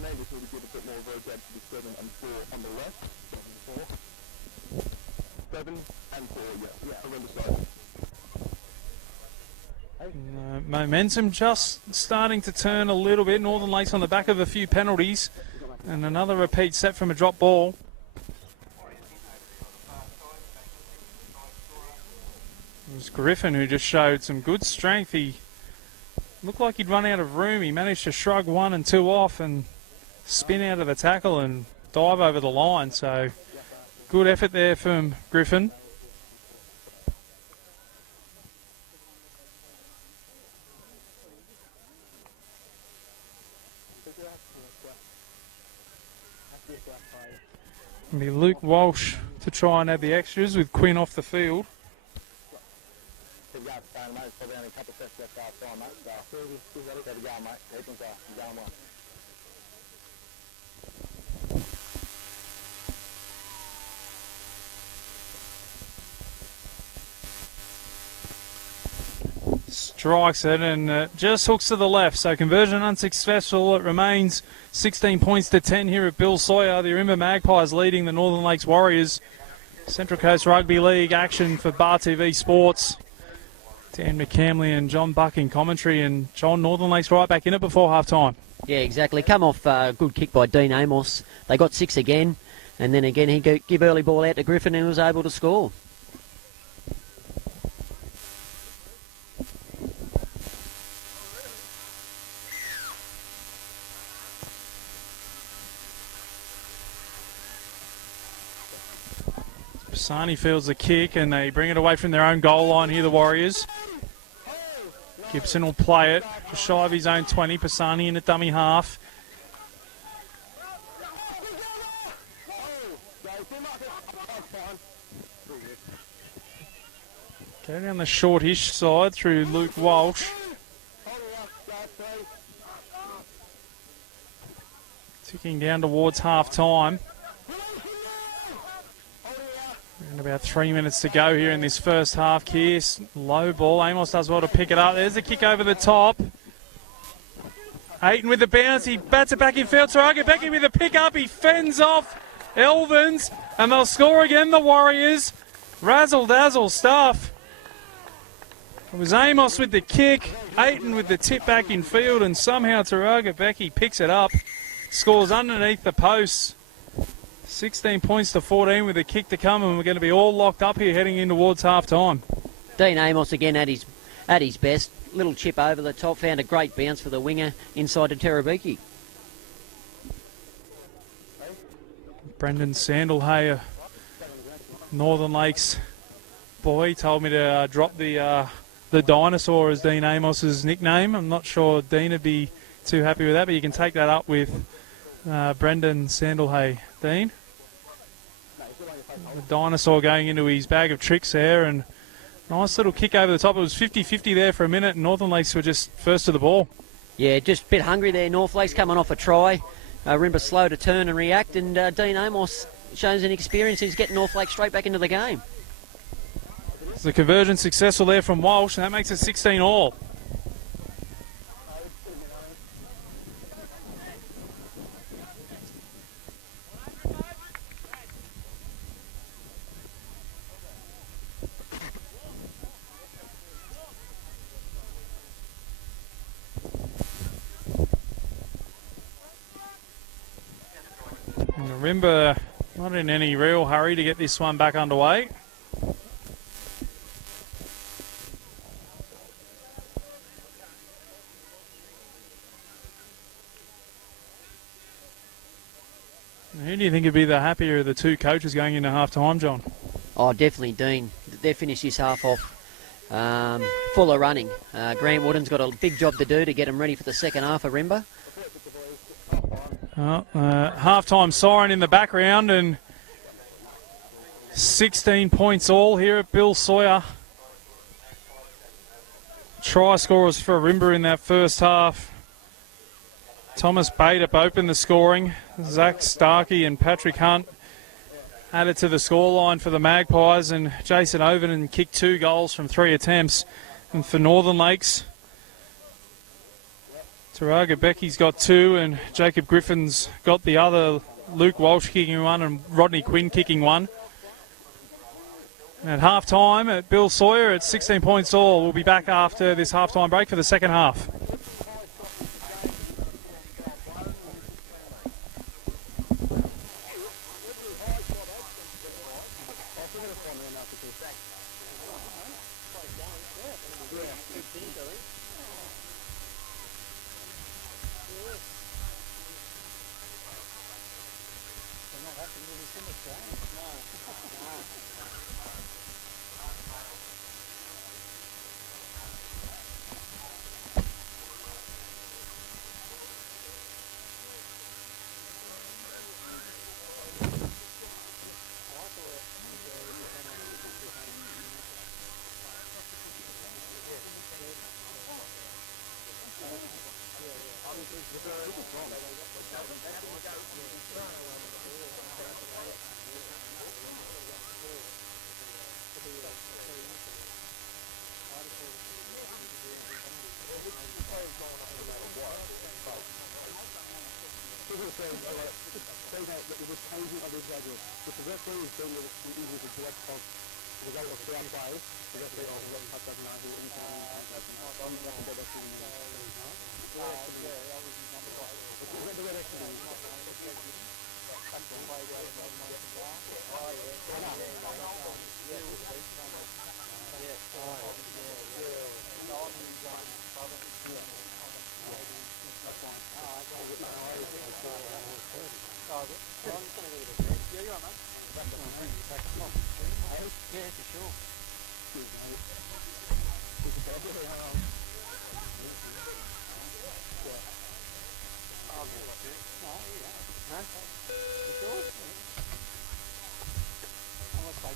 Momentum just starting to turn a little bit. Northern Lakes on the back of a few penalties. And another repeat set from a drop ball. It was Griffin who just showed some good strength. He looked like he'd run out of room. He managed to shrug 1 and 2 off and spin out of the tackle and dive over the line. So good effort there from Griffin. It'll be Luke Walsh to try and add the extras with Quinn off the field. Strikes it and just hooks to the left. So conversion unsuccessful. It remains 16 points to 10 here at Bill Sawyer. The Ourimbah Magpies leading the Northern Lakes Warriors. Central Coast Rugby League action for Bar TV Sports. Dan McCamley and John Buck in commentary, and John, Northern Lakes right back in it before half time. Yeah, exactly. Come off a good kick by Dean Amos. They got 6 again, and then again he give early ball out to Griffin and was able to score. Pisani fields the kick and they bring it away from their own goal line here, the Warriors. Gibson will play it just shy of his own 20. Pisani in a dummy half. Go down the shortish side through Luke Walsh. Ticking down towards half-time. And about 3 minutes to go here in this first half. Kearse, low ball. Amos does well to pick it up. There's a kick over the top. Aiton with the bounce. He bats it back in field. Taraga Becky with the pick up. He fends off Elvins. And they'll score again, the Warriors. Razzle-dazzle stuff. It was Amos with the kick. Aiton with the tip back in field. And somehow Taraga Becky picks it up. Scores underneath the posts. 16 points to 14 with a kick to come, and we're going to be all locked up here heading in towards half-time. Dean Amos again at his best. Little chip over the top, found a great bounce for the winger inside to Terabiki. Brendan Sandalhay, Northern Lakes boy, told me to drop the dinosaur as Dean Amos's nickname. I'm not sure Dean would be too happy with that, but you can take that up with Brendan Sandalhay. Dean? The dinosaur going into his bag of tricks there, and nice little kick over the top. It was 50-50 there for a minute, and Northern Lakes were just first to the ball. Yeah, just a bit hungry there. North Lakes coming off a try. Ourimbah slow to turn and react, and Dean Amos shows an experience. He's getting North Lakes straight back into the game. The conversion successful there from Walsh, and that makes it 16 all. Ourimbah not in any real hurry to get this one back underway. Who do you think would be the happier of the two coaches going into half-time, John? Oh, definitely Dean. They finished this half off full of running. Grant Wooden's got a big job to do to get them ready for the second half of Ourimbah. Half-time siren in the background, and 16 points all here at Bill Sawyer. Try scorers for Ourimbah in that first half. Thomas Baitup opened the scoring. Zach Starkey and Patrick Hunt added to the scoreline for the Magpies, and Jason Overton kicked 2 goals from 3 attempts. And for Northern Lakes, Taraga Becky's got 2 and Jacob Griffin's got the other. Luke Walsh kicking 1 and Rodney Quinn kicking 1. At half-time at Bill Sawyer at 16 points all. We'll be back after this half-time break for the second half.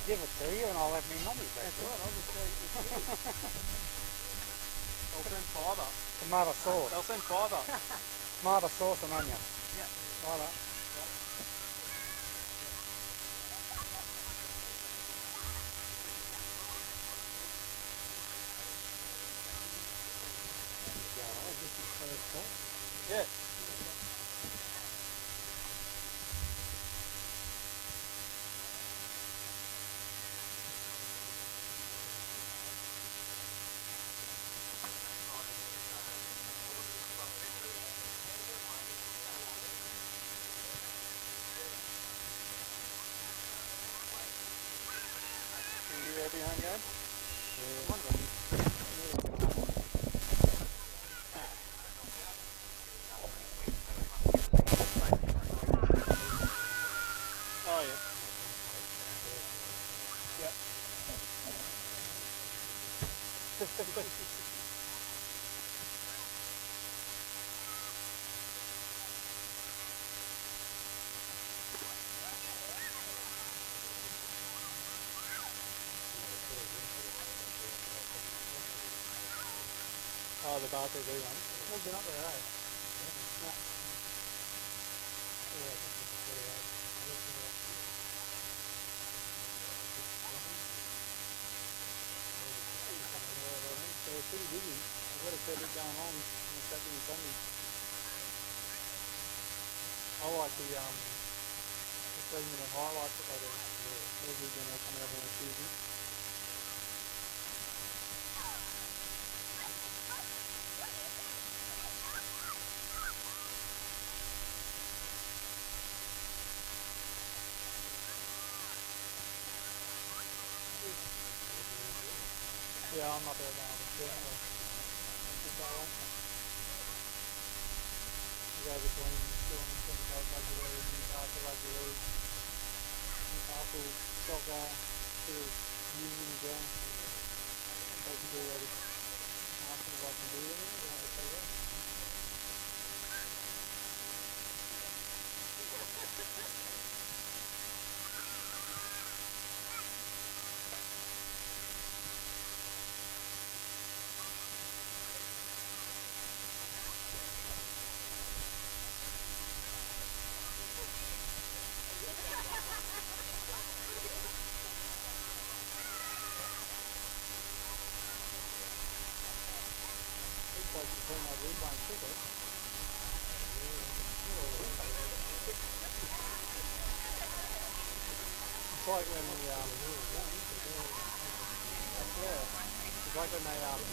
Give it to you and I'll have me money back. That's right, I'll just say they'll send fibre. Tomato sauce. They'll send fibre. Tomato sauce and onion. Yeah. Righto. Yeah. You ready behind game? Oh yeah. Oh, the bar TV one. I've been up there, eh? No. So it's pretty busy. I've got a fair bit going on on Saturday and Sunday. I like the 3-minute highlights that they do. Every weekend they come out on a Tuesday. Yeah, I'm up there now. Just that one. You go between doing Central Coast Rugby League, Newcastle Rugby League, Newcastle soccer, to Union as well. Basically, I just ask them if I can do anything, and I say yes. Like you turn my replay cricket. It's like when the yeah, it's like when they like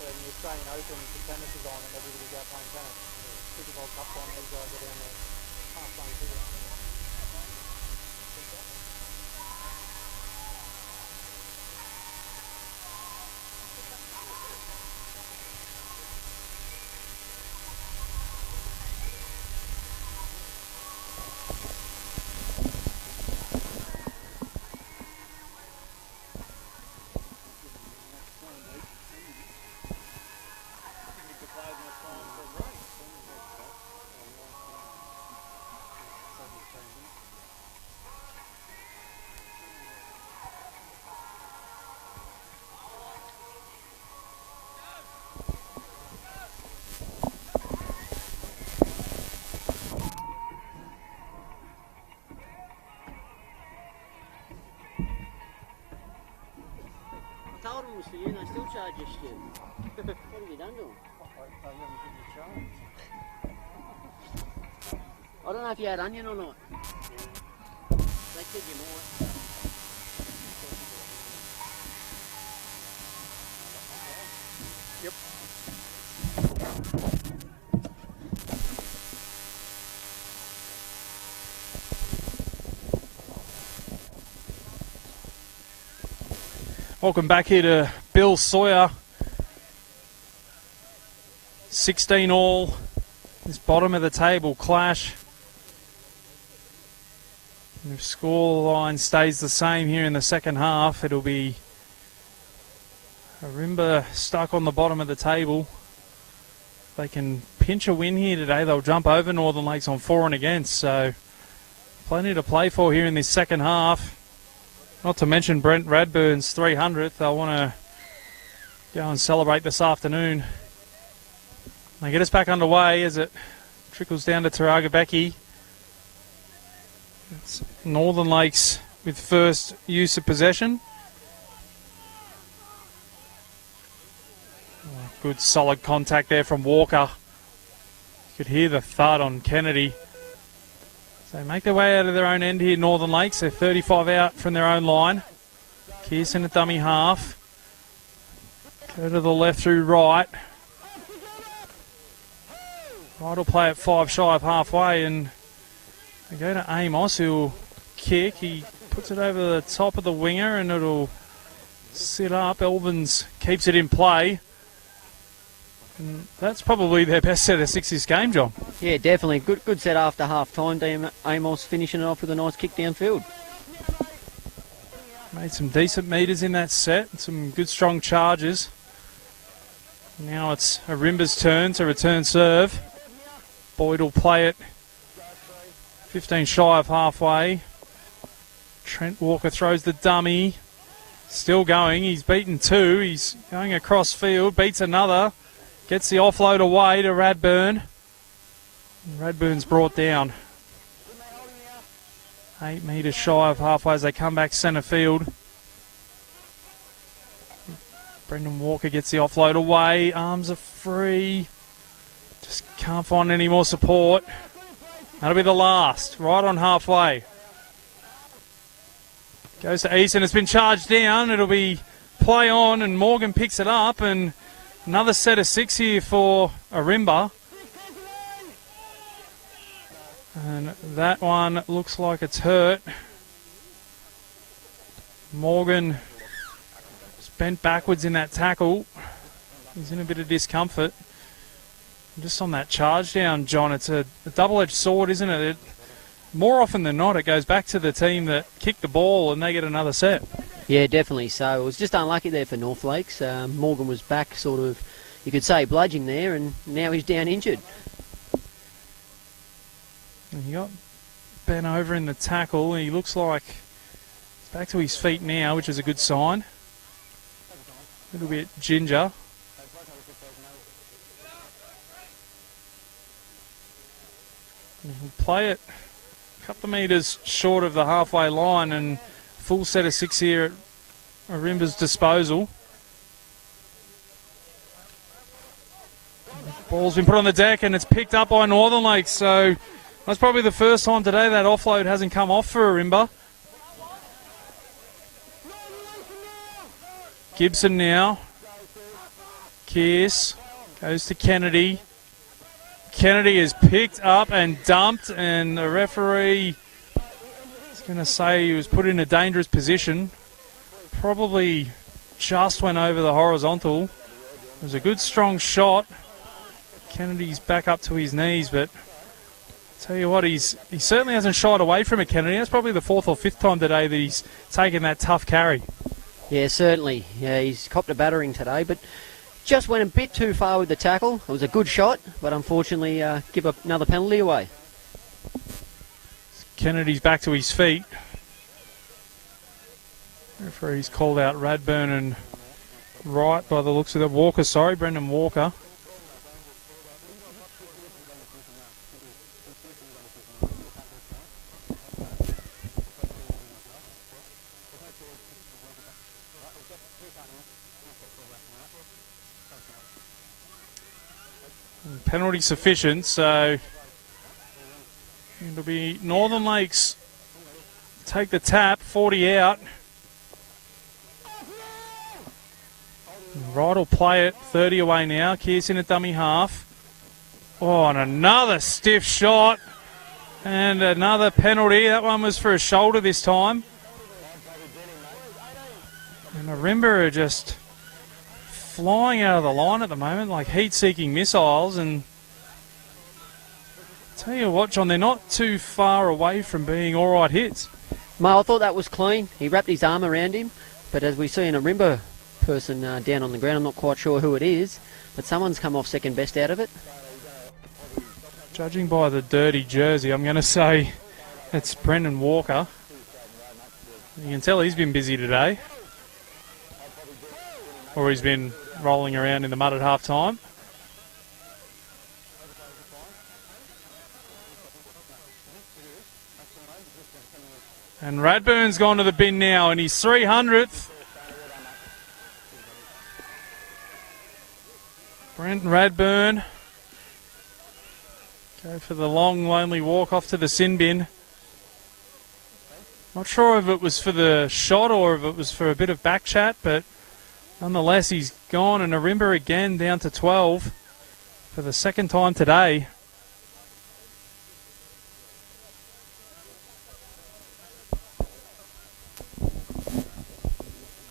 when the Australian Open for tennis is on and everybody's out playing tennis. Super Bowl Cup's on, these guys are down there half playing cricket. I told them it was for you and they still charge you shit. What have you done to them? I don't know if you had onion or not. They said you might. Yep. Welcome back here to Bill Sawyer. 16 all. This bottom of the table clash. And if score line stays the same here in the second half, it'll be Ourimbah stuck on the bottom of the table. If they can pinch a win here today, they'll jump over Northern Lakes on 4 and against. So plenty to play for here in this second half. Not to mention Brent Radburn's 300th. They'll want to go and celebrate this afternoon. They get us back underway as it trickles down to Taragabeki. It's Northern Lakes with first use of possession. Good solid contact there from Walker. You could hear the thud on Kennedy. So they make their way out of their own end here, Northern Lakes. They're 35 out from their own line. Kearson at dummy half. Go to the left through right. Right will play at 5 shy of halfway, and they go to Amos, who'll kick. He puts it over the top of the winger, and it'll sit up. Elvins keeps it in play. And that's probably their best set of 6 this game, John. Yeah, definitely. Good set after half-time. Amos finishing it off with a nice kick downfield. Made some decent meters in that set, and some good strong charges. Now it's Ourimbah's turn to return serve. Boyd will play it 15 shy of halfway. Trent Walker throws the dummy. Still going. He's beaten 2. He's going across field. Beats another. Gets the offload away to Radburn. Radburn's brought down. 8 metres shy of halfway as they come back centre field. Brendan Walker gets the offload away. Arms are free. Just can't find any more support. That'll be the last. Right on halfway. Goes to Easton. It's been charged down. It'll be play on, and Morgan picks it up, and another set of 6 here for Ourimbah. And that one looks like it's hurt. Morgan is bent backwards in that tackle. He's in a bit of discomfort. Just on that charge down, John, it's a double-edged sword, isn't it? More often than not, it goes back to the team that kicked the ball and they get another set. Yeah, definitely. So it was just unlucky there for North Lakes. Morgan was back sort of, you could say, bludging there, and now he's down injured. And he got bent over in the tackle. He looks like he's back to his feet now, which is a good sign. A little bit ginger. And he'll play it a couple of metres short of the halfway line, and full set of 6 here at Ourimbah's disposal. Ball's been put on the deck and it's picked up by Northern Lakes, so that's probably the first time today that offload hasn't come off for Ourimbah. Gibson now. Kearse goes to Kennedy. Kennedy is picked up and dumped, and the referee is going to say he was put in a dangerous position. Probably just went over the horizontal. It was a good strong shot. Kennedy's back up to his knees, but I tell you what, he certainly hasn't shied away from it, Kennedy. That's probably the 4th or 5th time today that he's taken that tough carry. Yeah, certainly. Yeah, he's copped a battering today, but just went a bit too far with the tackle. It was a good shot, but unfortunately give another penalty away. Kennedy's back to his feet. Referee's called out Radburn and Wright by the looks of the Walker, Brendan Walker. Penalty sufficient, so it'll be Northern Lakes take the tap, 40 out. Wright will play it, 30 away now. Kearson at dummy half. Oh, and another stiff shot. And another penalty. That one was for a shoulder this time. And Ourimbah are just flying out of the line at the moment like heat-seeking missiles, and tell you what, John, they're not too far away from being all right hits. Mo, I thought that was clean. He wrapped his arm around him, but as we see an Ourimbah person down on the ground, I'm not quite sure who it is, but someone's come off second best out of it. Judging by the dirty jersey, I'm going to say it's Brendan Walker. You can tell he's been busy today, or he's been rolling around in the mud at half time. And Radburn's gone to the bin now, and he's 300th. Brent Radburn. Go for the long, lonely walk off to the sin bin. Not sure if it was for the shot or if it was for a bit of back chat, but nonetheless, he's gone, and Ourimbah again down to 12 for the second time today.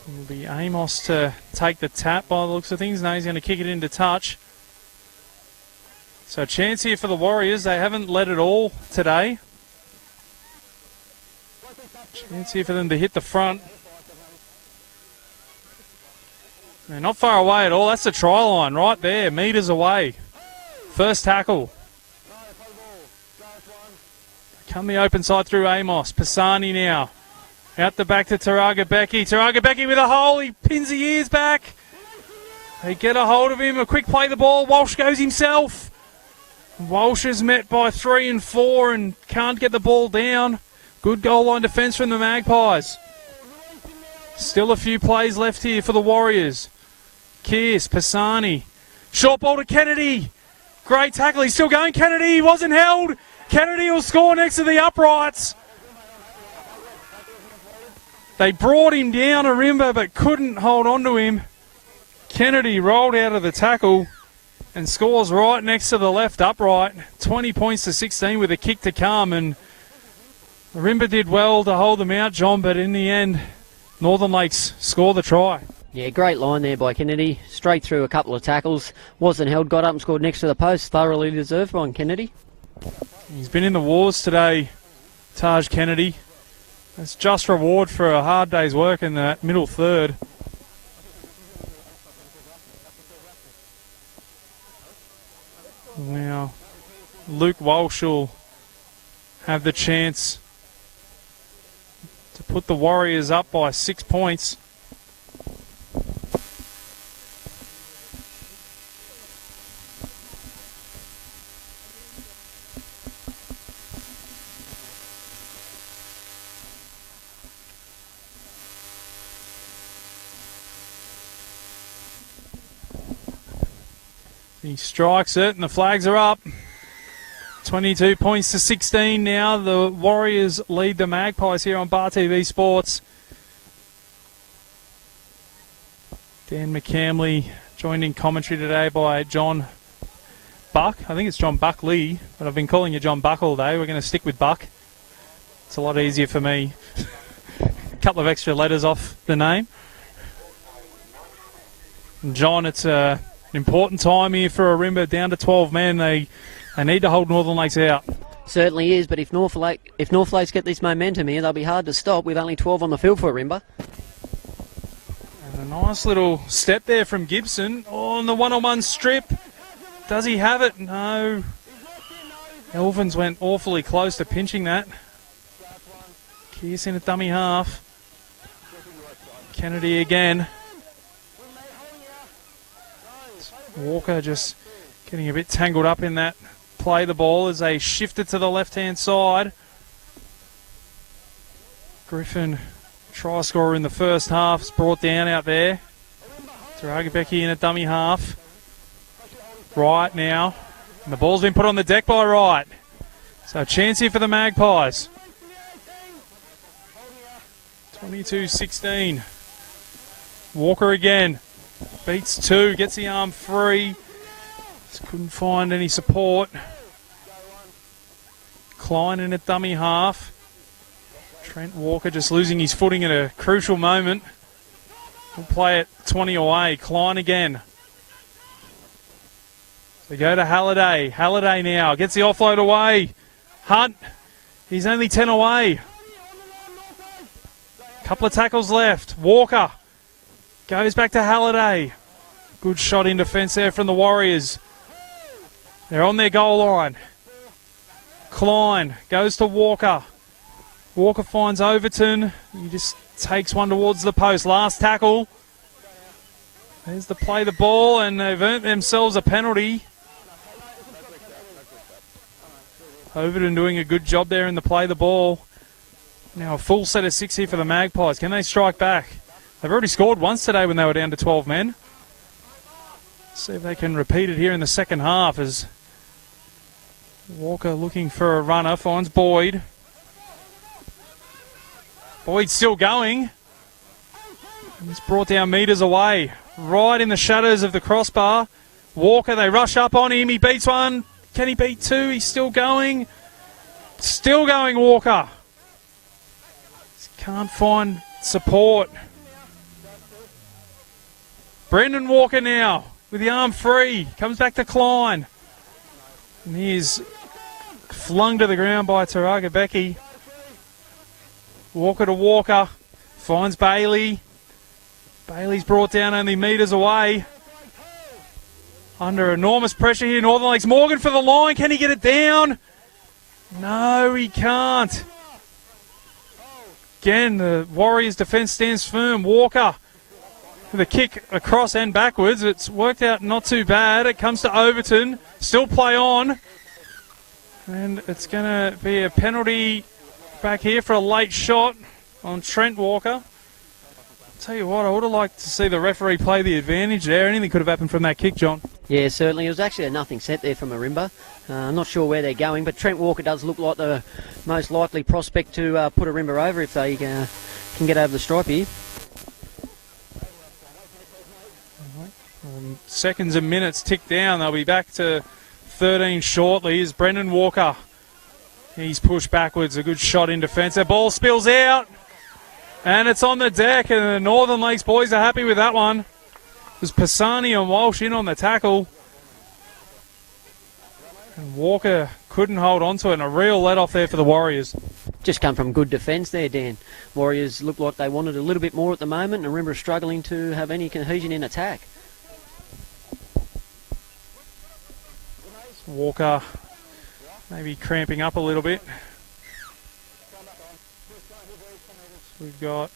It'll be Amos to take the tap by the looks of things. Now he's going to kick it into touch. So a chance here for the Warriors. They haven't led it all today. Chance here for them to hit the front. They're not far away at all. That's the try line right there, metres away. First tackle. Come the open side through Amos. Pisani now. Out the back to Taraga Becky. Taraga Becky with a hole. He pins the ears back. They get a hold of him. A quick play the ball. Walsh goes himself. Walsh is met by 3 and 4 and can't get the ball down. Good goal line defence from the Magpies. Still a few plays left here for the Warriors. Kearse, Pisani. Short ball to Kennedy. Great tackle. He's still going. Kennedy wasn't held. Kennedy will score next to the uprights. They brought him down, Ourimbah, but couldn't hold on to him. Kennedy rolled out of the tackle and scores right next to the left upright. 20 points to 16 with a kick to come. And Ourimbah did well to hold them out, John, but in the end, Northern Lakes score the try. Yeah, great line there by Kennedy. Straight through a couple of tackles. Wasn't held, got up and scored next to the post. Thoroughly deserved by Kennedy. He's been in the wars today, Taj Kennedy. That's just reward for a hard day's work in that middle third. Now, Luke Walsh will have the chance to put the Warriors up by 6 points. He strikes it and the flags are up. 22 points to 16 now. The Warriors lead the Magpies here on Bar TV Sports. Dan McCamley joined in commentary today by John Buck. I think it's John Buckley, but I've been calling you John Buck all day. We're going to stick with Buck. It's a lot easier for me. A couple of extra letters off the name. And John, it's an important time here for Ourimbah, down to 12 men. They need to hold Northern Lakes out. Certainly is, but if North Lakes get this momentum here, they'll be hard to stop with only 12 on the field for Ourimbah. And a nice little step there from Gibson. Oh, on the one-on-one strip. Does he have it? No. Elvins went awfully close to pinching that. Kearse in a dummy half. Kennedy again. Walker just getting a bit tangled up in that play the ball as they shift it to the left-hand side. Griffin, try scorer in the first half, is brought down out there. Taragabeki in a dummy half. Right now. And the ball's been put on the deck by Wright. So a chance here for the Magpies. 22-16. Walker again. Beats 2, gets the arm free. Just couldn't find any support. Klein in a dummy half. Trent Walker just losing his footing at a crucial moment. We'll play it 20 away. Klein again. So go to Halliday. Halliday now gets the offload away. Hunt, he's only 10 away. Couple of tackles left. Walker goes back to Halliday. Good shot in defence there from the Warriors. They're on their goal line. Klein goes to Walker. Walker finds Overton. He just takes one towards the post. Last tackle. There's the play the ball, and they've earned themselves a penalty. Overton doing a good job there in the play the ball. Now a full set of 6 here for the Magpies. Can they strike back? They've already scored once today when they were down to 12 men. See if they can repeat it here in the second half as Walker looking for a runner, finds Boyd. Boyd's still going. He's brought down metres away, right in the shadows of the crossbar. Walker, they rush up on him. He beats one. Can he beat two? He's still going. Still going, Walker. Can't find support. Brendan Walker now with the arm free. Comes back to Klein. And he's flung to the ground by Taraga Becky. Walker to Walker. Finds Bailey. Bailey's brought down only metres away. Under enormous pressure here, Northern Lakes. Morgan for the line. Can he get it down? No, he can't. Again, the Warriors' defence stands firm. Walker with a kick across and backwards. It's worked out not too bad. It comes to Overton. Still play on. And it's going to be a penalty back here for a late shot on Trent Walker. Tell you what, I would have liked to see the referee play the advantage there. Anything could have happened from that kick, John. Yeah, certainly. It was actually a nothing set there from Ourimbah. I'm not sure where they're going, but Trent Walker does look like the most likely prospect to put Ourimbah over if they can get over the stripe here. Seconds and minutes tick down. They'll be back to 13 shortly. Is Brendan Walker. He's pushed backwards. A good shot in defence. The ball spills out. And it's on the deck, and the Northern Lakes boys are happy with that one. It was Pisani and Walsh in on the tackle. And Walker couldn't hold on to it, and a real let-off there for the Warriors. Just come from good defence there, Dan. Warriors look like they wanted a little bit more at the moment, and Ourimbah struggling to have any cohesion in attack. Walker maybe cramping up a little bit. We've got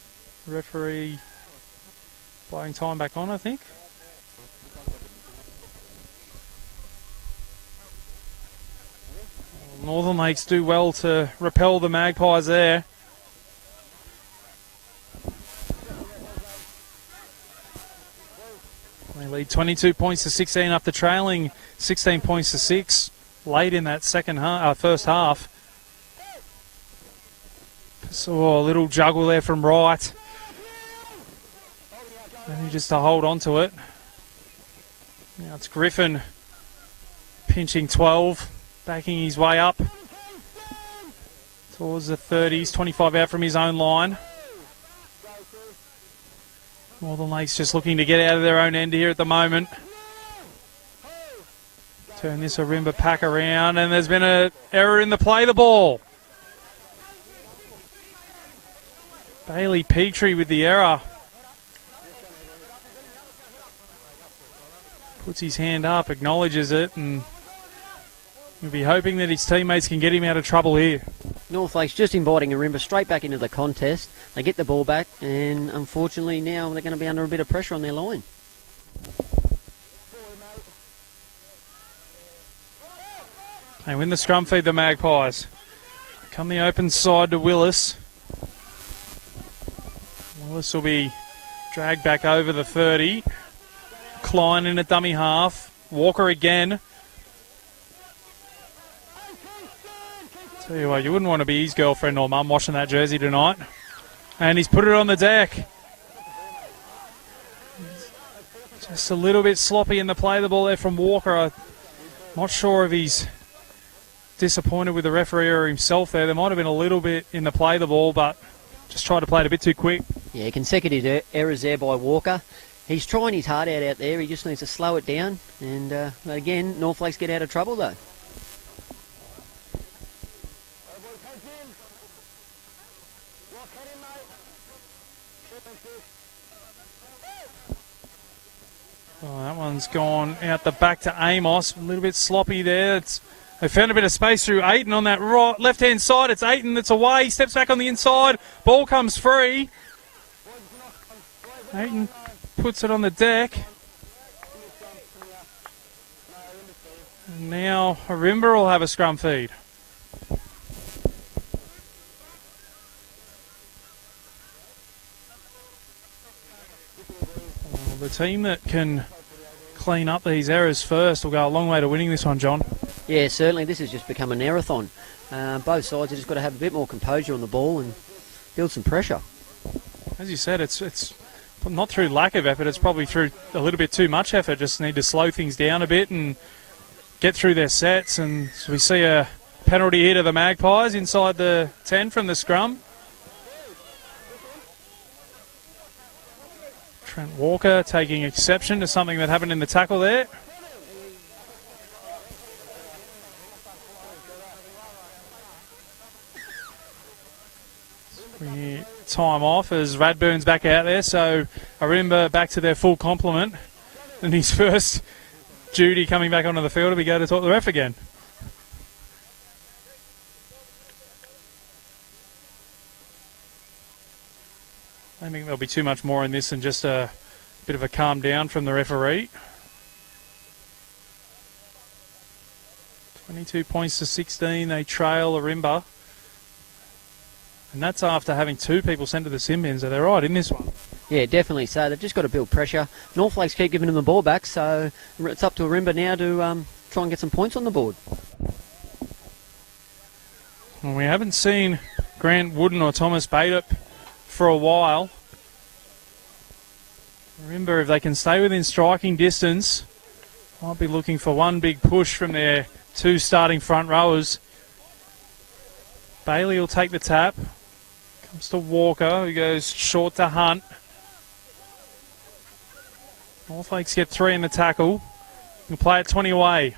referee blowing time back on, I think. Northern Lakes do well to repel the Magpies there. They lead 22 points to 16 after trailing 16 points to 6 late in that first half. Saw a little juggle there from Wright. Maybe just to hold on to it. Now it's Griffin pinching 12, backing his way up towards the 30s, 25 out from his own line. Northern Lakes just looking to get out of their own end here at the moment. Turn this Ourimbah pack around, and there's been an error in the play the ball. Bailey Petrie with the error. Puts his hand up, acknowledges it, and he'll be hoping that his teammates can get him out of trouble here. North Lakes just inviting Ourimbah straight back into the contest. They get the ball back, and unfortunately now they're going to be under a bit of pressure on their line. They win the scrum feed, the Magpies. Come the open side to Willis. Willis will be dragged back over the 30. Klein in a dummy half. Walker again. Tell you what, you wouldn't want to be his girlfriend or mum washing that jersey tonight. And he's put it on the deck. Just a little bit sloppy in the play the ball there from Walker. I'm not sure if he's disappointed with the referee or himself there. There might have been a little bit in the play the ball, but just tried to play it a bit too quick. Yeah, consecutive errors there by Walker. He's trying his heart out there. He just needs to slow it down. And again, North Lakes get out of trouble though. Oh, that one's gone out the back to Amos. A little bit sloppy there. They found a bit of space through Aiton on that right left-hand side. It's Aiton that's away. He steps back on the inside. Ball comes free. Aiton puts it on the deck. And now Ourimbah will have a scrum feed. team that can clean up these errors first will go a long way to winning this one, John. Yeah, certainly. This has just become a error-thon. Both sides have just got to have a bit more composure on the ball and build some pressure. As you said, it's not through lack of effort, it's probably through a little bit too much effort. Just need to slow things down a bit and get through their sets. And so we see a penalty here to the Magpies inside the 10 from the scrum. Trent Walker taking exception to something that happened in the tackle there. Time off as Radburn's back out there, so Ourimbah back to their full complement. And his first duty coming back onto the field will be go to talk to the ref again. I don't think there'll be too much more in this than just a bit of a calm down from the referee. 22 points to 16, they trail Ourimbah. And that's after having 2 people sent to the sin bin, so they're right in this one. Yeah, definitely. So they've just got to build pressure. North Lakes keep giving them the ball back, so it's up to Ourimbah now to try and get some points on the board. Well, we haven't seen Grant Wooden or Thomas Baitup for a while. Ourimbah, if they can stay within striking distance, might be looking for one big push from their 2 starting front rowers. Bailey will take the tap. Comes to Walker, who goes short to Hunt. North Lakes get 3 in the tackle. He'll play it 20 away.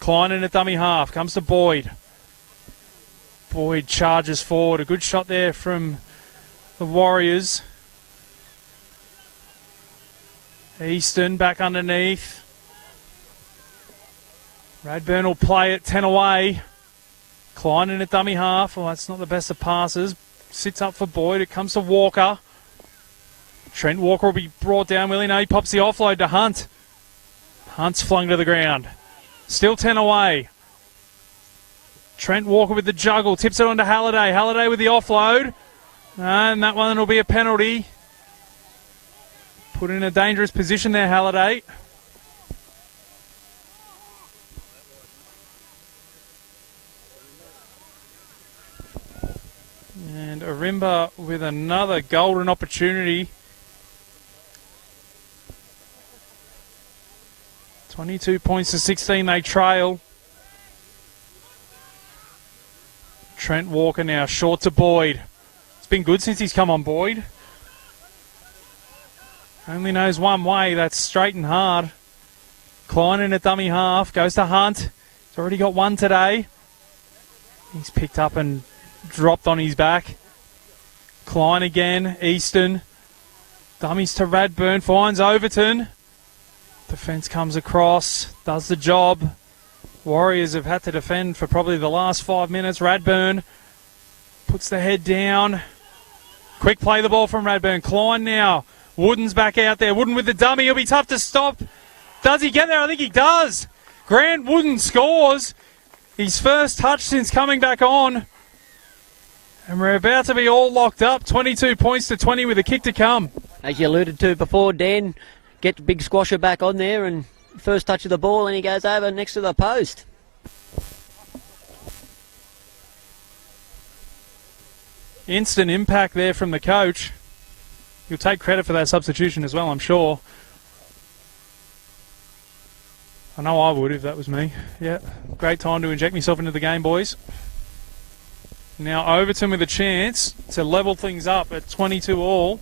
Klein in a dummy half. Comes to Boyd. Boyd charges forward. A good shot there from the Warriors. Easton back underneath. Radburn will play it 10 away. Klein in a dummy half. Well, that's not the best of passes. Sits up for Boyd. It comes to Walker. Trent Walker will be brought down. Will he? No, he pops the offload to Hunt. Hunt's flung to the ground. Still 10 away. Trent Walker with the juggle. Tips it on to Halliday. Halliday with the offload. And that one will be a penalty. Put in a dangerous position there, Halliday. And Ourimbah with another golden opportunity. 22 points to 16, they trail. Trent Walker now short to Boyd. It's been good since he's come on, Boyd. Only knows one way, that's straight and hard. Klein in a dummy half, goes to Hunt. He's already got one today. He's picked up and dropped on his back. Klein again, Easton. Dummies to Radburn, finds Overton. Defence comes across, does the job. Warriors have had to defend for probably the last 5 minutes. Radburn puts the head down. Quick play the ball from Radburn. Klein now. Wooden's back out there. Wooden with the dummy. He'll be tough to stop. Does he get there? I think he does. Grant Wooden scores his first touch since coming back on. And we're about to be all locked up. 22 points to 20 with a kick to come. As you alluded to before, Dan, get the big squasher back on there and first touch of the ball and he goes over next to the post. Instant impact there from the coach. He'll take credit for that substitution as well, I'm sure. I know I would if that was me. Yeah, great time to inject myself into the game, boys. Now Overton with a chance to level things up at 22 all.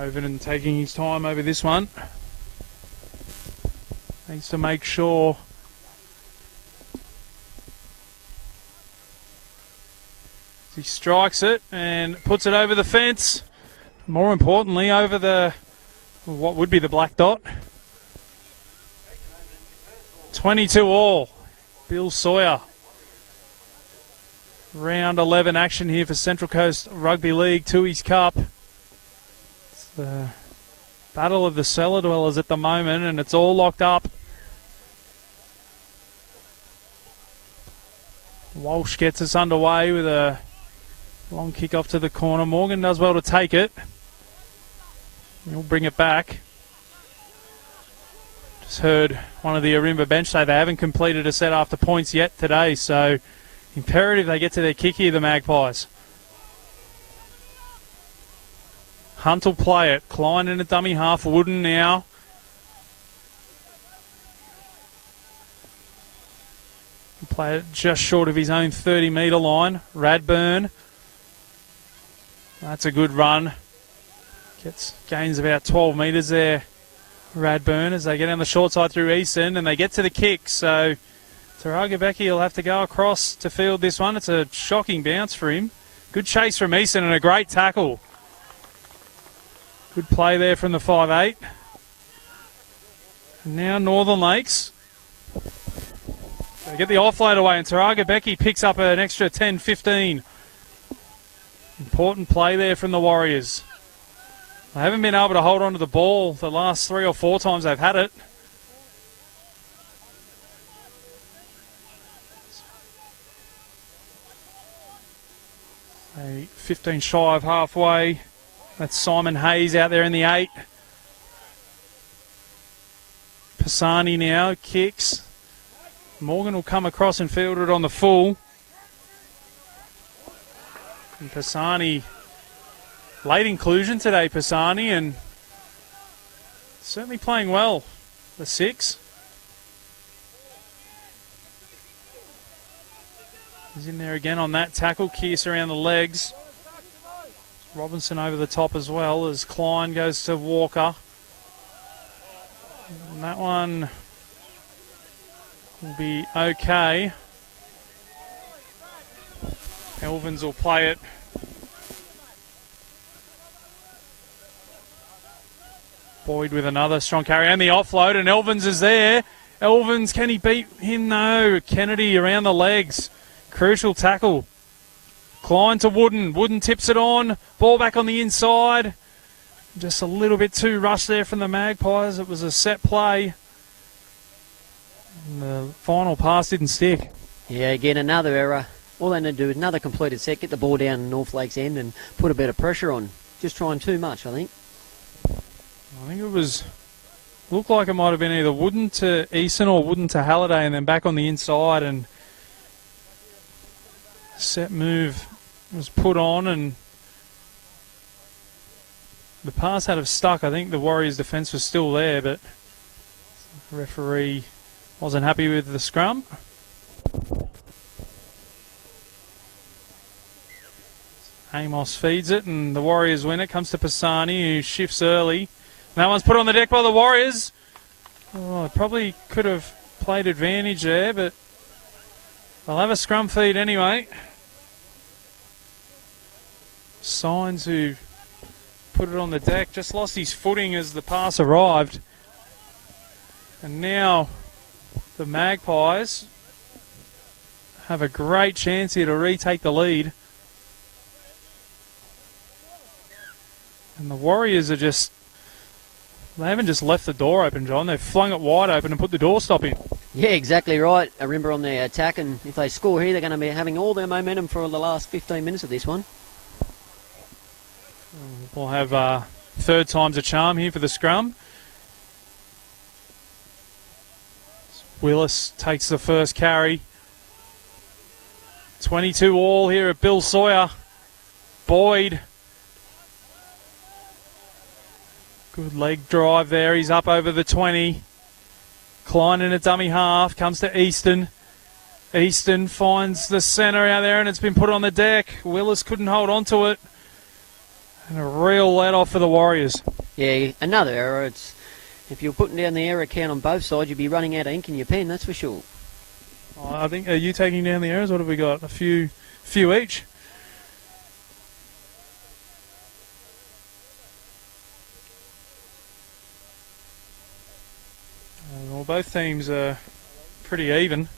Overton taking his time over this one. Needs to make sure he strikes it and puts it over the fence. More importantly, over the what would be the black dot. 22 all. Bill Sawyer. Round 11 action here for Central Coast Rugby League Tooheys Cup. It's the battle of the cellar dwellers at the moment, and it's all locked up. Walsh gets us underway with a long kick off to the corner. Morgan does well to take it. He'll bring it back. Just heard one of the Ourimbah bench say they haven't completed a set after points yet today, so imperative they get to their kick here, the Magpies. Hunt will play it. Klein in a dummy half. Wooden now. Play it just short of his own 30-metre line. Radburn. That's a good run. Gains about 12 metres there. Radburn as they get on the short side through Easton, and they get to the kick. So Taraga Becky will have to go across to field this one. It's a shocking bounce for him. Good chase from Easton and a great tackle. Good play there from the 5'8". And now Northern Lakes. They get the offload away, and Taraga Becky picks up an extra 10-15. Important play there from the Warriors. They haven't been able to hold on to the ball the last 3 or 4 times they've had it. A 15 shy of halfway. That's Simon Hayes out there in the 8. Pisani now kicks. Morgan will come across and field it on the full. And Pisani, late inclusion today, Pisani, and certainly playing well, the 6. He's in there again on that tackle. Kearse around the legs. Robinson over the top as well as Klein goes to Walker. And that one will be okay. Elvins will play it. Boyd with another strong carry and the offload, and Elvins is there. Elvins, can he beat him? No. Kennedy around the legs. Crucial tackle. Klein to Wooden. Wooden tips it on. Ball back on the inside. Just a little bit too rushed there from the Magpies. It was a set play. And the final pass didn't stick. Yeah, again, another error. All they need to do is another completed set, get the ball down North Lakes end and put a bit of pressure on. Just trying too much, I think. I think it was, looked like it might have been either Wooden to Easton or Wooden to Halliday and then back on the inside, and set move was put on and the pass had have stuck. I think the Warriors' defence was still there, but the referee wasn't happy with the scrum. Amos feeds it and the Warriors win it. Comes to Pisani, who shifts early. And that one's put on the deck by the Warriors. Oh, probably could have played advantage there, but they'll have a scrum feed anyway. Signs, who put it on the deck, just lost his footing as the pass arrived. And now the Magpies have a great chance here to retake the lead. And the Warriors are just, they haven't just left the door open, John. They've flung it wide open and put the doorstop in. Yeah, exactly right. Ourimbah on their attack, and if they score here, they're going to be having all their momentum for the last 15 minutes of this one. We'll have third time's a charm here for the scrum. Willis takes the first carry. 22 all here at Bill Sawyer. Boyd. Good leg drive there. He's up over the 20. Klein in a dummy half. Comes to Easton. Easton finds the centre out there and it's been put on the deck. Willis couldn't hold on to it. And a real let-off for the Warriors. Yeah, another error. It's, if you're putting down the error count on both sides, you'd be running out of ink in your pen, that's for sure. I think, are you taking down the errors? What have we got? A few each? Well, both teams are pretty even.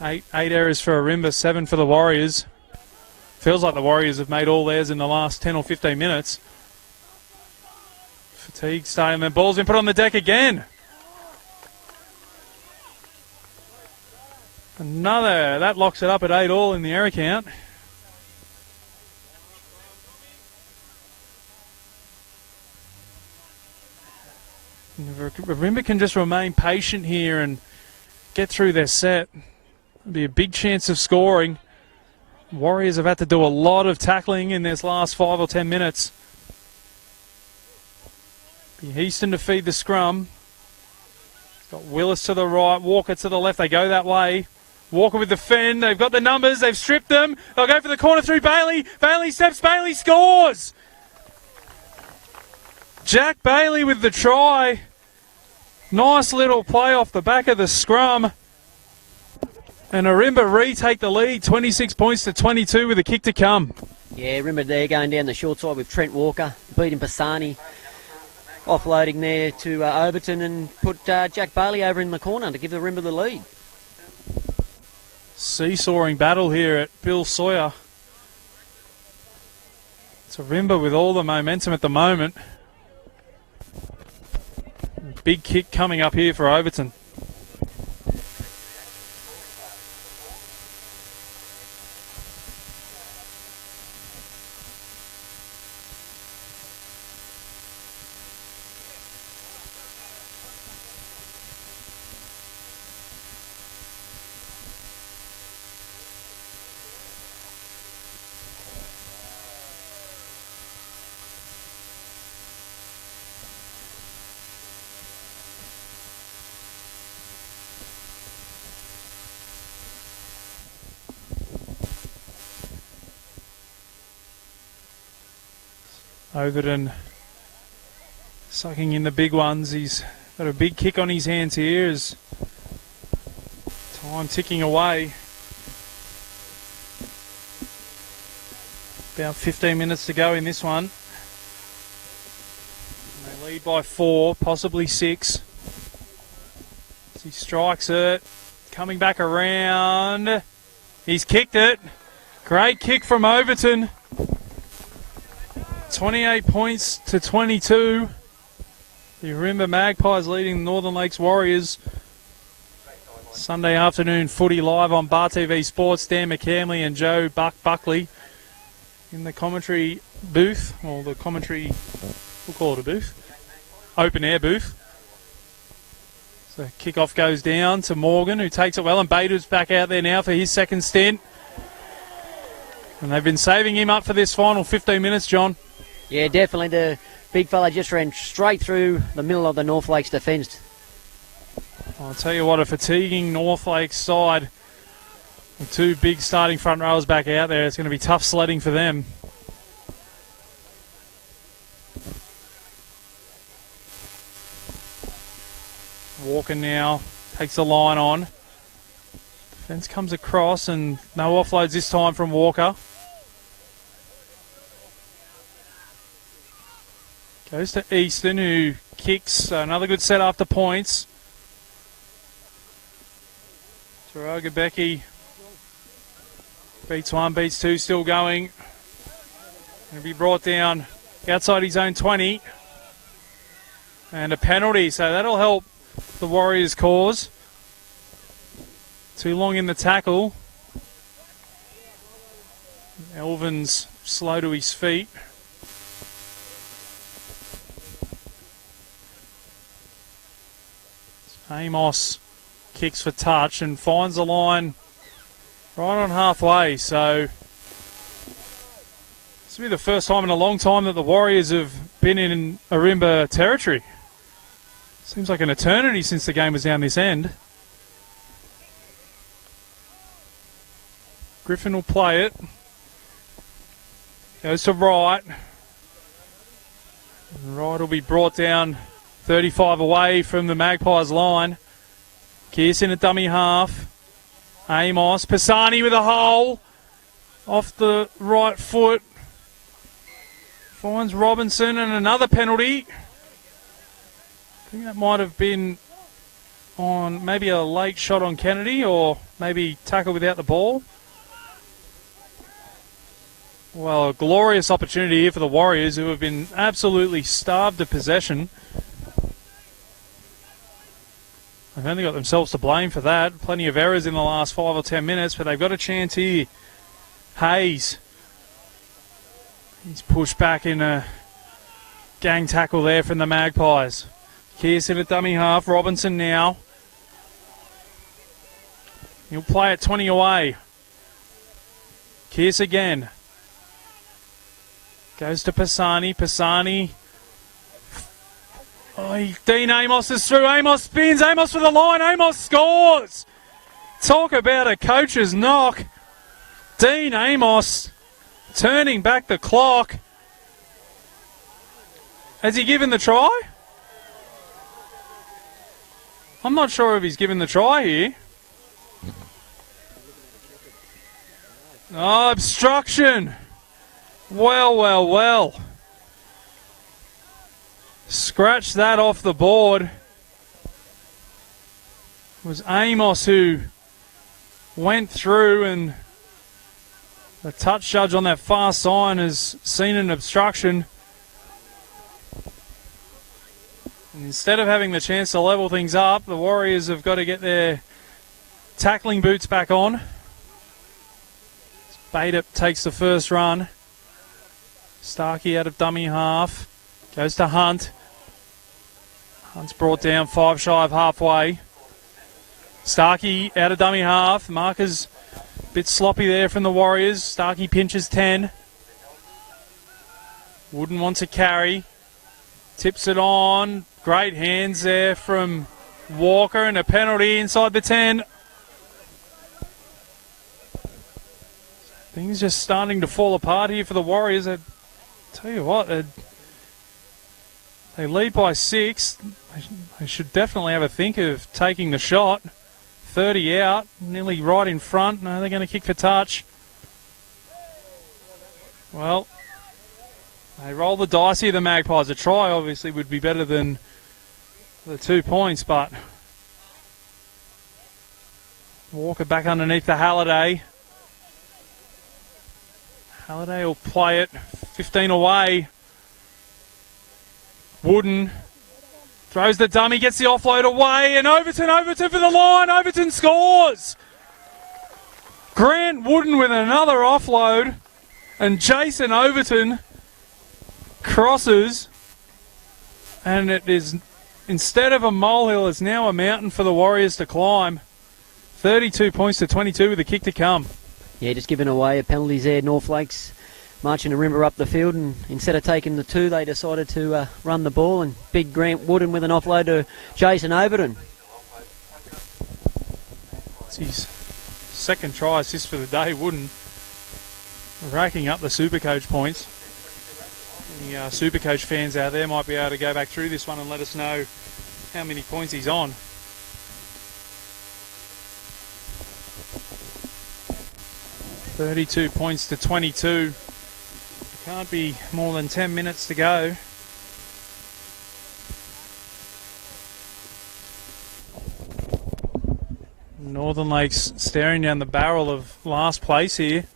Eight errors for Ourimbah, 7 for the Warriors. Feels like the Warriors have made all theirs in the last 10 or 15 minutes. Fatigue starting, the ball's been put on the deck again. Another, that locks it up at 8-all in the error count. Ourimbah can just remain patient here and get through their set. It'll be a big chance of scoring. Warriors have had to do a lot of tackling in this last 5 or 10 minutes. Be Easton to feed the scrum. Got Willis to the right, Walker to the left. They go that way. Walker with the fend. They've got the numbers. They've stripped them. They'll go for the corner through Bailey. Bailey steps. Bailey scores. Jack Bailey with the try. Nice little play off the back of the scrum. And Ourimbah retake the lead, 26 points to 22 with a kick to come. Yeah, Ourimbah there going down the short side with Trent Walker, beating Pisani. Offloading there to Overton and put Jack Bailey over in the corner to give the Ourimbah the lead. Seesawing battle here at Bill Sawyer. It's Ourimbah with all the momentum at the moment. Big kick coming up here for Overton. Overton sucking in the big ones. He's got a big kick on his hands here as time ticking away. About 15 minutes to go in this one. And they lead by 4, possibly 6. As he strikes it, coming back around. He's kicked it. Great kick from Overton. 28 points to 22. The Ourimbah Magpies leading the Northern Lakes Warriors. Sunday afternoon footy live on Bar TV Sports. Dan McCamley and Joe Buckley in the commentary booth, or the commentary, we'll call it a booth, open air booth. So kickoff goes down to Morgan, who takes it well, and Bader's back out there now for his second stint. And they've been saving him up for this final 15 minutes, John. Yeah, definitely. The big fella just ran straight through the middle of the North Lakes defence. I'll tell you what, a fatiguing North Lakes side with 2 big starting front rowers back out there. It's going to be tough sledding for them. Walker now takes the line on. Defence comes across and no offloads this time from Walker. Goes to Easton, who kicks. Another good set after points. Taroga Becky beats 1, beats 2, still going. Going to be brought down outside his own 20. And a penalty, so that'll help the Warriors' cause. Too long in the tackle. Elvin's slow to his feet. Amos kicks for touch and finds the line right on halfway. So this will be the first time in a long time that the Warriors have been in Ourimbah territory. Seems like an eternity since the game was down this end. Griffin will play it. Goes to Wright. Wright will be brought down 35 away from the Magpies line. Kearson at dummy half. Amos. Pisani with a hole. Off the right foot. Finds Robinson and another penalty. I think that might have been on maybe a late shot on Kennedy, or maybe tackle without the ball. Well, a glorious opportunity here for the Warriors, who have been absolutely starved of possession. They've only got themselves to blame for that. Plenty of errors in the last 5 or 10 minutes, but they've got a chance here. Hayes. He's pushed back in a gang tackle there from the Magpies. Kearse in a dummy half. Robinson now. He'll play it 20 away. Kearse again. Goes to Pisani. Pisani. Oh, Dean Amos is through. Amos spins. Amos for the line. Amos scores. Talk about a coach's knock. Dean Amos turning back the clock. Has he given the try? I'm not sure if he's given the try here. Oh, obstruction. Well. Scratch that off the board. It was Amos who went through, and the touch judge on that far sign has seen an obstruction. And instead of having the chance to level things up, the Warriors have got to get their tackling boots back on. Bader takes the first run. Starkey out of dummy half. Goes to Hunt. Hunt's brought down 5 shy of halfway. Starkey out of dummy half. Marker's a bit sloppy there from the Warriors. Starkey pinches 10. Wooden wants a carry. Tips it on. Great hands there from Walker, and a penalty inside the 10. Things just starting to fall apart here for the Warriors. I tell you what, they lead by 6. They should definitely have a think of taking the shot. 30 out, nearly right in front. No, they're going to kick for touch. Well, they roll the dice here, the Magpies. A try obviously would be better than the 2 points, but Walker back underneath the Halliday. Halliday will play it 15 away. Wooden throws the dummy, gets the offload away, and Overton for the line. Overton scores. Grant Wooden with another offload, and Jason Overton crosses, and it is, instead of a molehill, it's now a mountain for the Warriors to climb. 32 points to 22 with a kick to come. Yeah, just giving away a penalties there. North Lakes marching Ourimbah up the field, and instead of taking the 2, they decided to run the ball, and big Grant Wooden with an offload to Jason Overton. It's his second try assist for the day. Wooden racking up the Supercoach points. Any Supercoach fans out there might be able to go back through this one and let us know how many points he's on. $32 points to 22. Can't be more than 10 minutes to go. Northern Lakes staring down the barrel of last place here.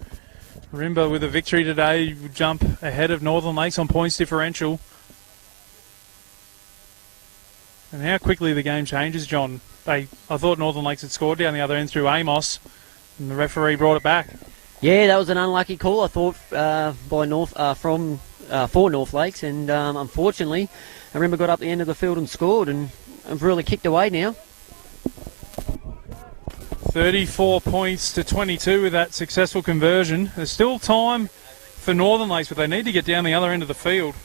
Ourimbah with a victory today would jump ahead of Northern Lakes on points differential. And how quickly the game changes, John. I thought Northern Lakes had scored down the other end through Amos, and the referee brought it back. Yeah, that was an unlucky call, I thought, for North Lakes, and unfortunately, Ourimbah got up the end of the field and scored, and have really kicked away now. 34 points to 22 with that successful conversion. There's still time for Northern Lakes, but they need to get down the other end of the field.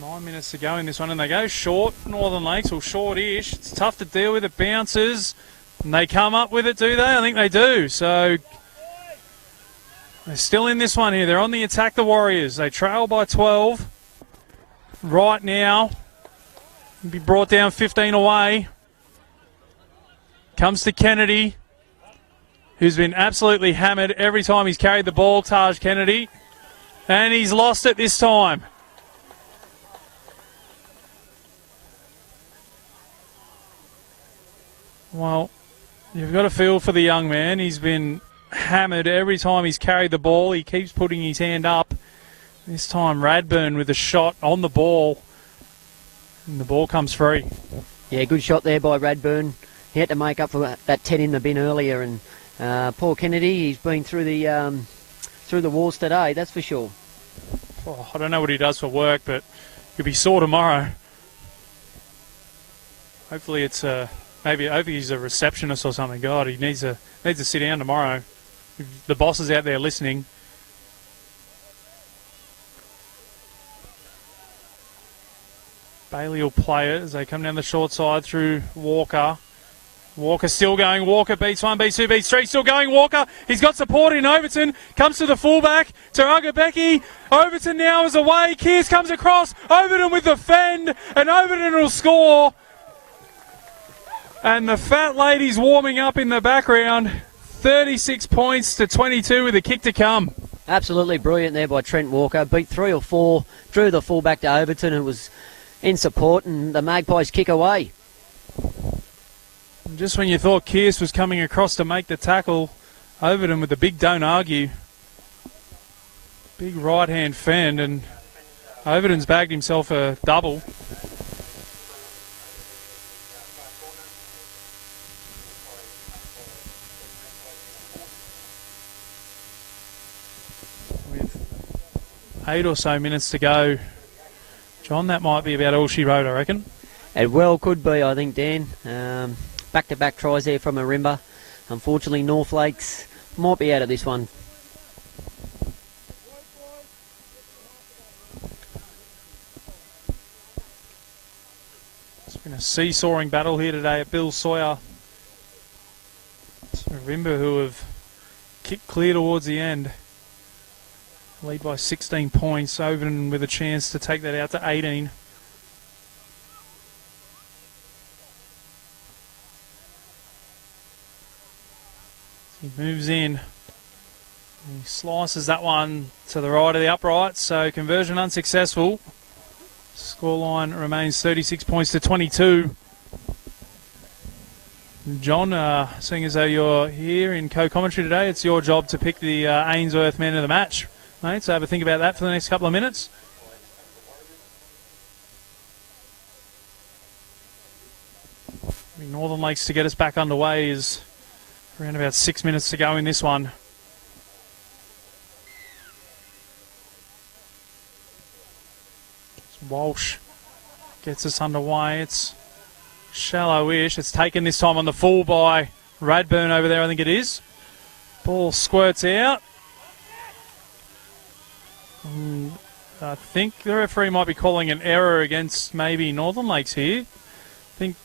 Nine minutes to go in this one, and they go short. Northern Lakes, or short-ish. It's tough to deal with. It bounces, and they come up with it, do they? I think they do. So they're still in this one here. They're on the attack, the Warriors. They trail by 12 right now. Be brought down 15 away. Comes to Kennedy, who's been absolutely hammered every time he's carried the ball, Taj Kennedy. And he's lost it this time. Well, you've got to feel for the young man. He's been hammered every time he's carried the ball. He keeps putting his hand up. This time Radburn with a shot on the ball. And the ball comes free. Yeah, good shot there by Radburn. He had to make up for that 10 in the bin earlier. And Paul Kennedy, he's been through the walls today, that's for sure. Oh, I don't know what he does for work, but he'll be sore tomorrow. Hopefully it's maybe he's a receptionist or something. God, he needs to sit down tomorrow. If the boss is out there listening. Bailey will play it as they come down the short side through Walker. Walker still going. Walker beats one, beats two, beats three. Still going. Walker. He's got support in Overton. Comes to the fullback. Taraga Becky. Overton now is away. Kears comes across. Overton with the fend. And Overton will score. And the fat lady's warming up in the background. 36 points to 22 with a kick to come. Absolutely brilliant there by Trent Walker. Beat 3 or 4. Drew the fullback to Overton and was in support. And the Magpies kick away. Just when you thought Kears was coming across to make the tackle, Overton with the big don't argue. Big right-hand fend, and Overton's bagged himself a double. With 8 or so minutes to go, John, that might be about all she wrote, I reckon. It well could be, I think, Dan. Back-to-back tries there from Ourimbah. Unfortunately, North Lakes might be out of this one. It's been a seesawing battle here today at Bill Sawyer. It's Ourimbah who have kicked clear towards the end. Lead by 16 points. Overton with a chance to take that out to 18. He moves in. He slices that one to the right of the upright, so conversion unsuccessful. Scoreline remains 36 points to 22. John, seeing as though you're here in co-commentary today, it's your job to pick the Ainsworth man of the match, mate, so have a think about that for the next couple of minutes. Northern Lakes to get us back underway is around about 6 minutes to go in this one. Walsh gets us underway. It's shallow-ish. It's taken this time on the full by Radburn over there, I think it is. Ball squirts out. I think the referee might be calling an error against maybe Northern Lakes here. I think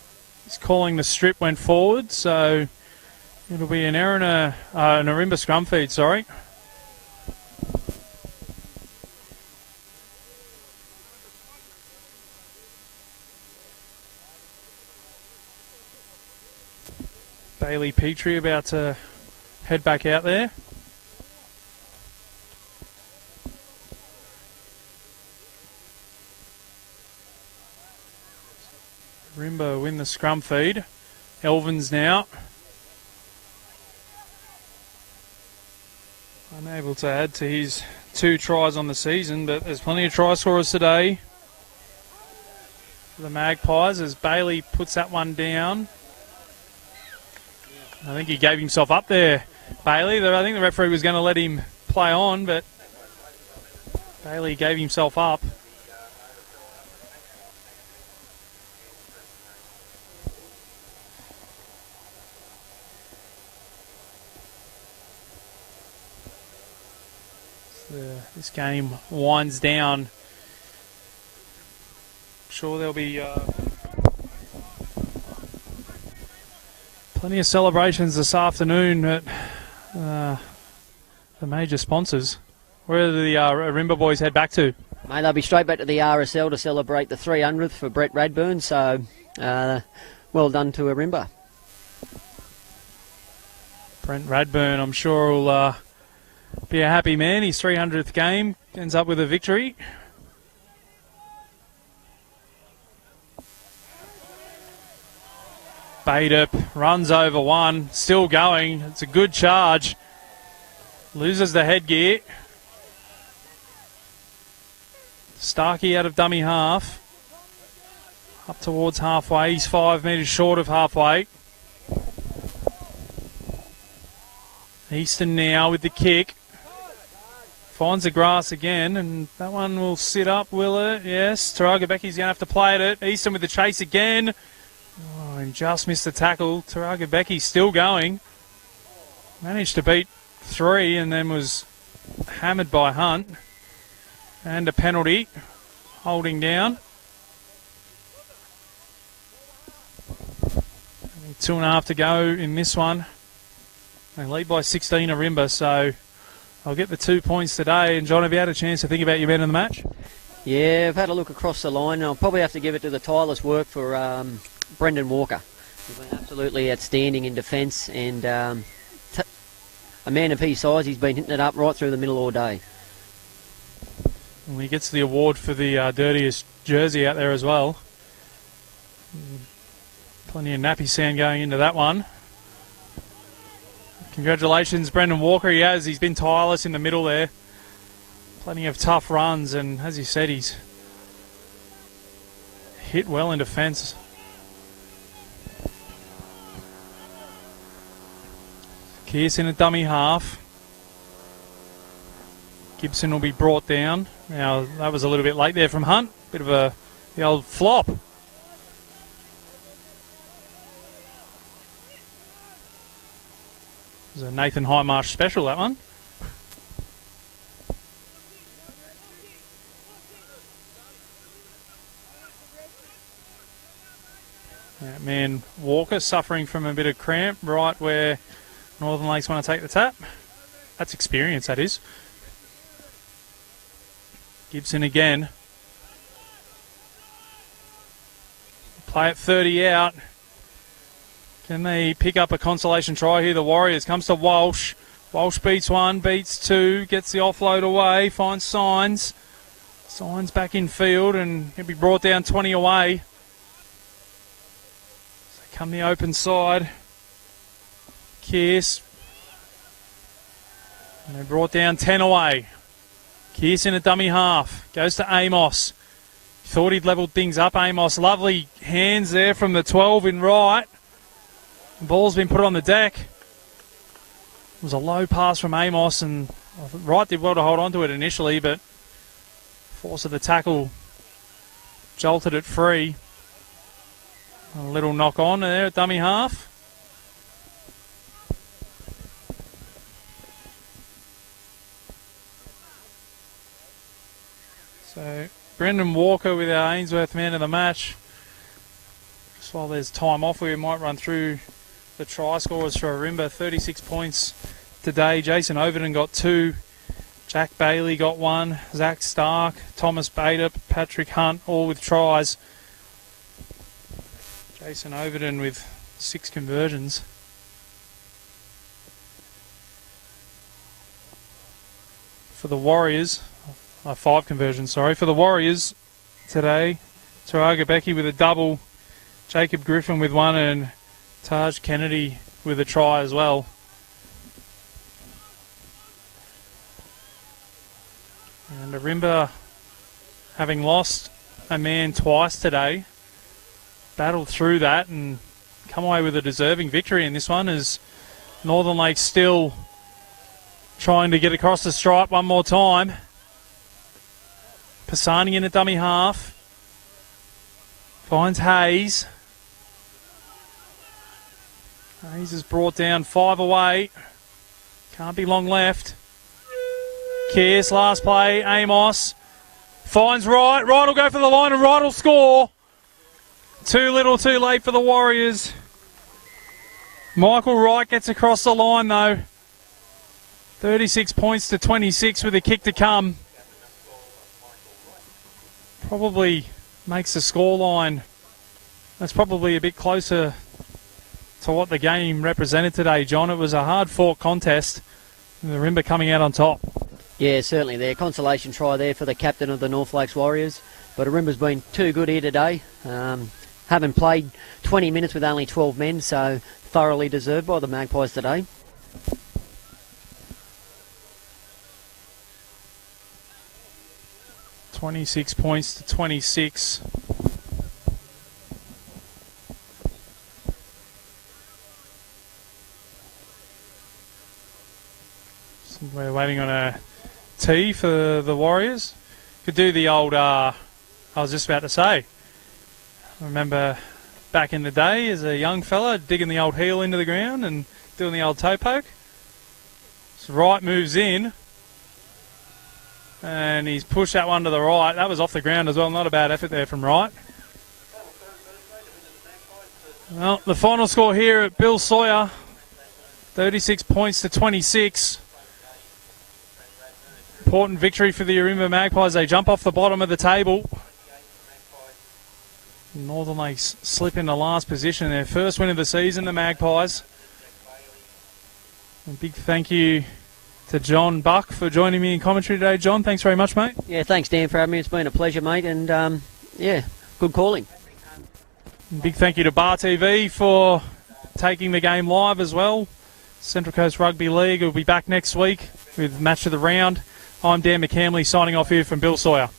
he's calling the strip went forward, so it'll be an error and an Ourimbah scrum feed, sorry. Bailey Petrie about to head back out there. Ourimbah win the scrum feed. Elvins now. Unable to add to his 2 tries on the season, but there's plenty of try scorers today for the Magpies as Bailey puts that one down. I think he gave himself up there, Bailey. I think the referee was going to let him play on, but Bailey gave himself up. This game winds down. I'm sure there'll be plenty of celebrations this afternoon at the major sponsors. Where do the Ourimbah boys head back to? Mate, they'll be straight back to the RSL to celebrate the 300th for Brett Radburn, so well done to Ourimbah. Brent Radburn, I'm sure, will be a happy man. His 300th game ends up with a victory. Bader runs over one, still going. It's a good charge. Loses the headgear. Starkey out of dummy half. Up towards halfway. He's 5 metres short of halfway. Easton now with the kick. Finds the grass again, and that one will sit up, will it? Yes. Taraga Becky's going to have to play at it. Easton with the chase again. Oh, and just missed the tackle. Taraga Becky still going. Managed to beat 3 and then was hammered by Hunt. And a penalty. Holding down. 2.5 to go in this one. They lead by 16 Ourimbah, so I'll get the 2 points today. And John, have you had a chance to think about your men in the match? Yeah, I've had a look across the line, and I'll probably have to give it to the tireless work for Brendan Walker. He's been absolutely outstanding in defence, and a man of his size, he's been hitting it up right through the middle all day. Well, he gets the award for the dirtiest jersey out there as well. Plenty of nappy sand going into that one. Congratulations, Brendan Walker. He's been tireless in the middle there. Plenty of tough runs, and as you said, he's hit well in defence. Kearse in a dummy half. Gibson will be brought down. Now, that was a little bit late there from Hunt. Bit of the old flop. It was a Nathan Highmarsh special, that one. That man Walker suffering from a bit of cramp right where Northern Lakes want to take the tap. That's experience, that is. Gibson again. Play it 30 out. Can they pick up a consolation try here? The Warriors comes to Walsh. Walsh beats 1, beats 2, gets the offload away, finds Signs. Signs back in field, and he'll be brought down 20 away. So they come the open side. Kearse. And they brought down 10 away. Kearse in a dummy half. Goes to Amos. Thought he'd levelled things up, Amos. Lovely hands there from the 12 in right. The ball's been put on the deck. It was a low pass from Amos, and Wright did well to hold on to it initially, but force of the tackle jolted it free. A little knock on there at dummy half. So Brendan Walker with our Ainsworth man of the match. Just while there's time off, we might run through the try scores for Ourimbah. 36 points today. Jason Overton got 2. Jack Bailey got 1. Zach Stark, Thomas Bader, Patrick Hunt, all with tries. Jason Overton with 6 conversions. For the Warriors, 5 conversions, sorry. For the Warriors today, Taraga Becky with a double, Jacob Griffin with 1, and Taj Kennedy with a try as well. And Ourimbah, having lost a man twice today, battled through that and come away with a deserving victory in this one, as Northern Lakes still trying to get across the stripe one more time. Pisani in a dummy half. Finds Hayes. Hayes is brought down 5 away. Can't be long left. Kearse, last play. Amos finds Wright. Wright will go for the line and Wright will score. Too little, too late for the Warriors. Michael Wright gets across the line though. 36 points to 26 with a kick to come. Probably makes the scoreline. That's probably a bit closer to what the game represented today, John. It was a hard-fought contest, with Ourimbah coming out on top. Yeah, certainly. Their consolation try there for the captain of the North Lakes Warriors. But Orimbah's been too good here today. having played 20 minutes with only 12 men, so thoroughly deserved by the Magpies today. $26 points to 26. So we're waiting on a tee for the Warriors. Could do the old, I was just about to say, I remember back in the day as a young fella digging the old heel into the ground and doing the old toe poke. So Wright moves in. And he's pushed that one to the right. That was off the ground as well. Not a bad effort there from Wright. Well, the final score here at Bill Sawyer, 36 points to 26. Important victory for the Ourimbah Magpies. They jump off the bottom of the table. Northern Lakes slip into last position. Their first win of the season, the Magpies. A big thank you to John Buck for joining me in commentary today. John, thanks very much, mate. Yeah, thanks, Dan, for having me. It's been a pleasure, mate, and yeah, good calling. Big thank you to Bar TV for taking the game live as well. Central Coast Rugby League will be back next week with Match of the Round. I'm Dan McCamley signing off here from Bill Sawyer.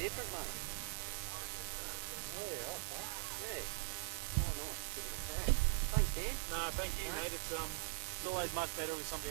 Different, mate. Yeah, okay. Yeah. Oh, nice. Give it a crack. Thanks, Dan. No, thank you, mate. It's always much better with somebody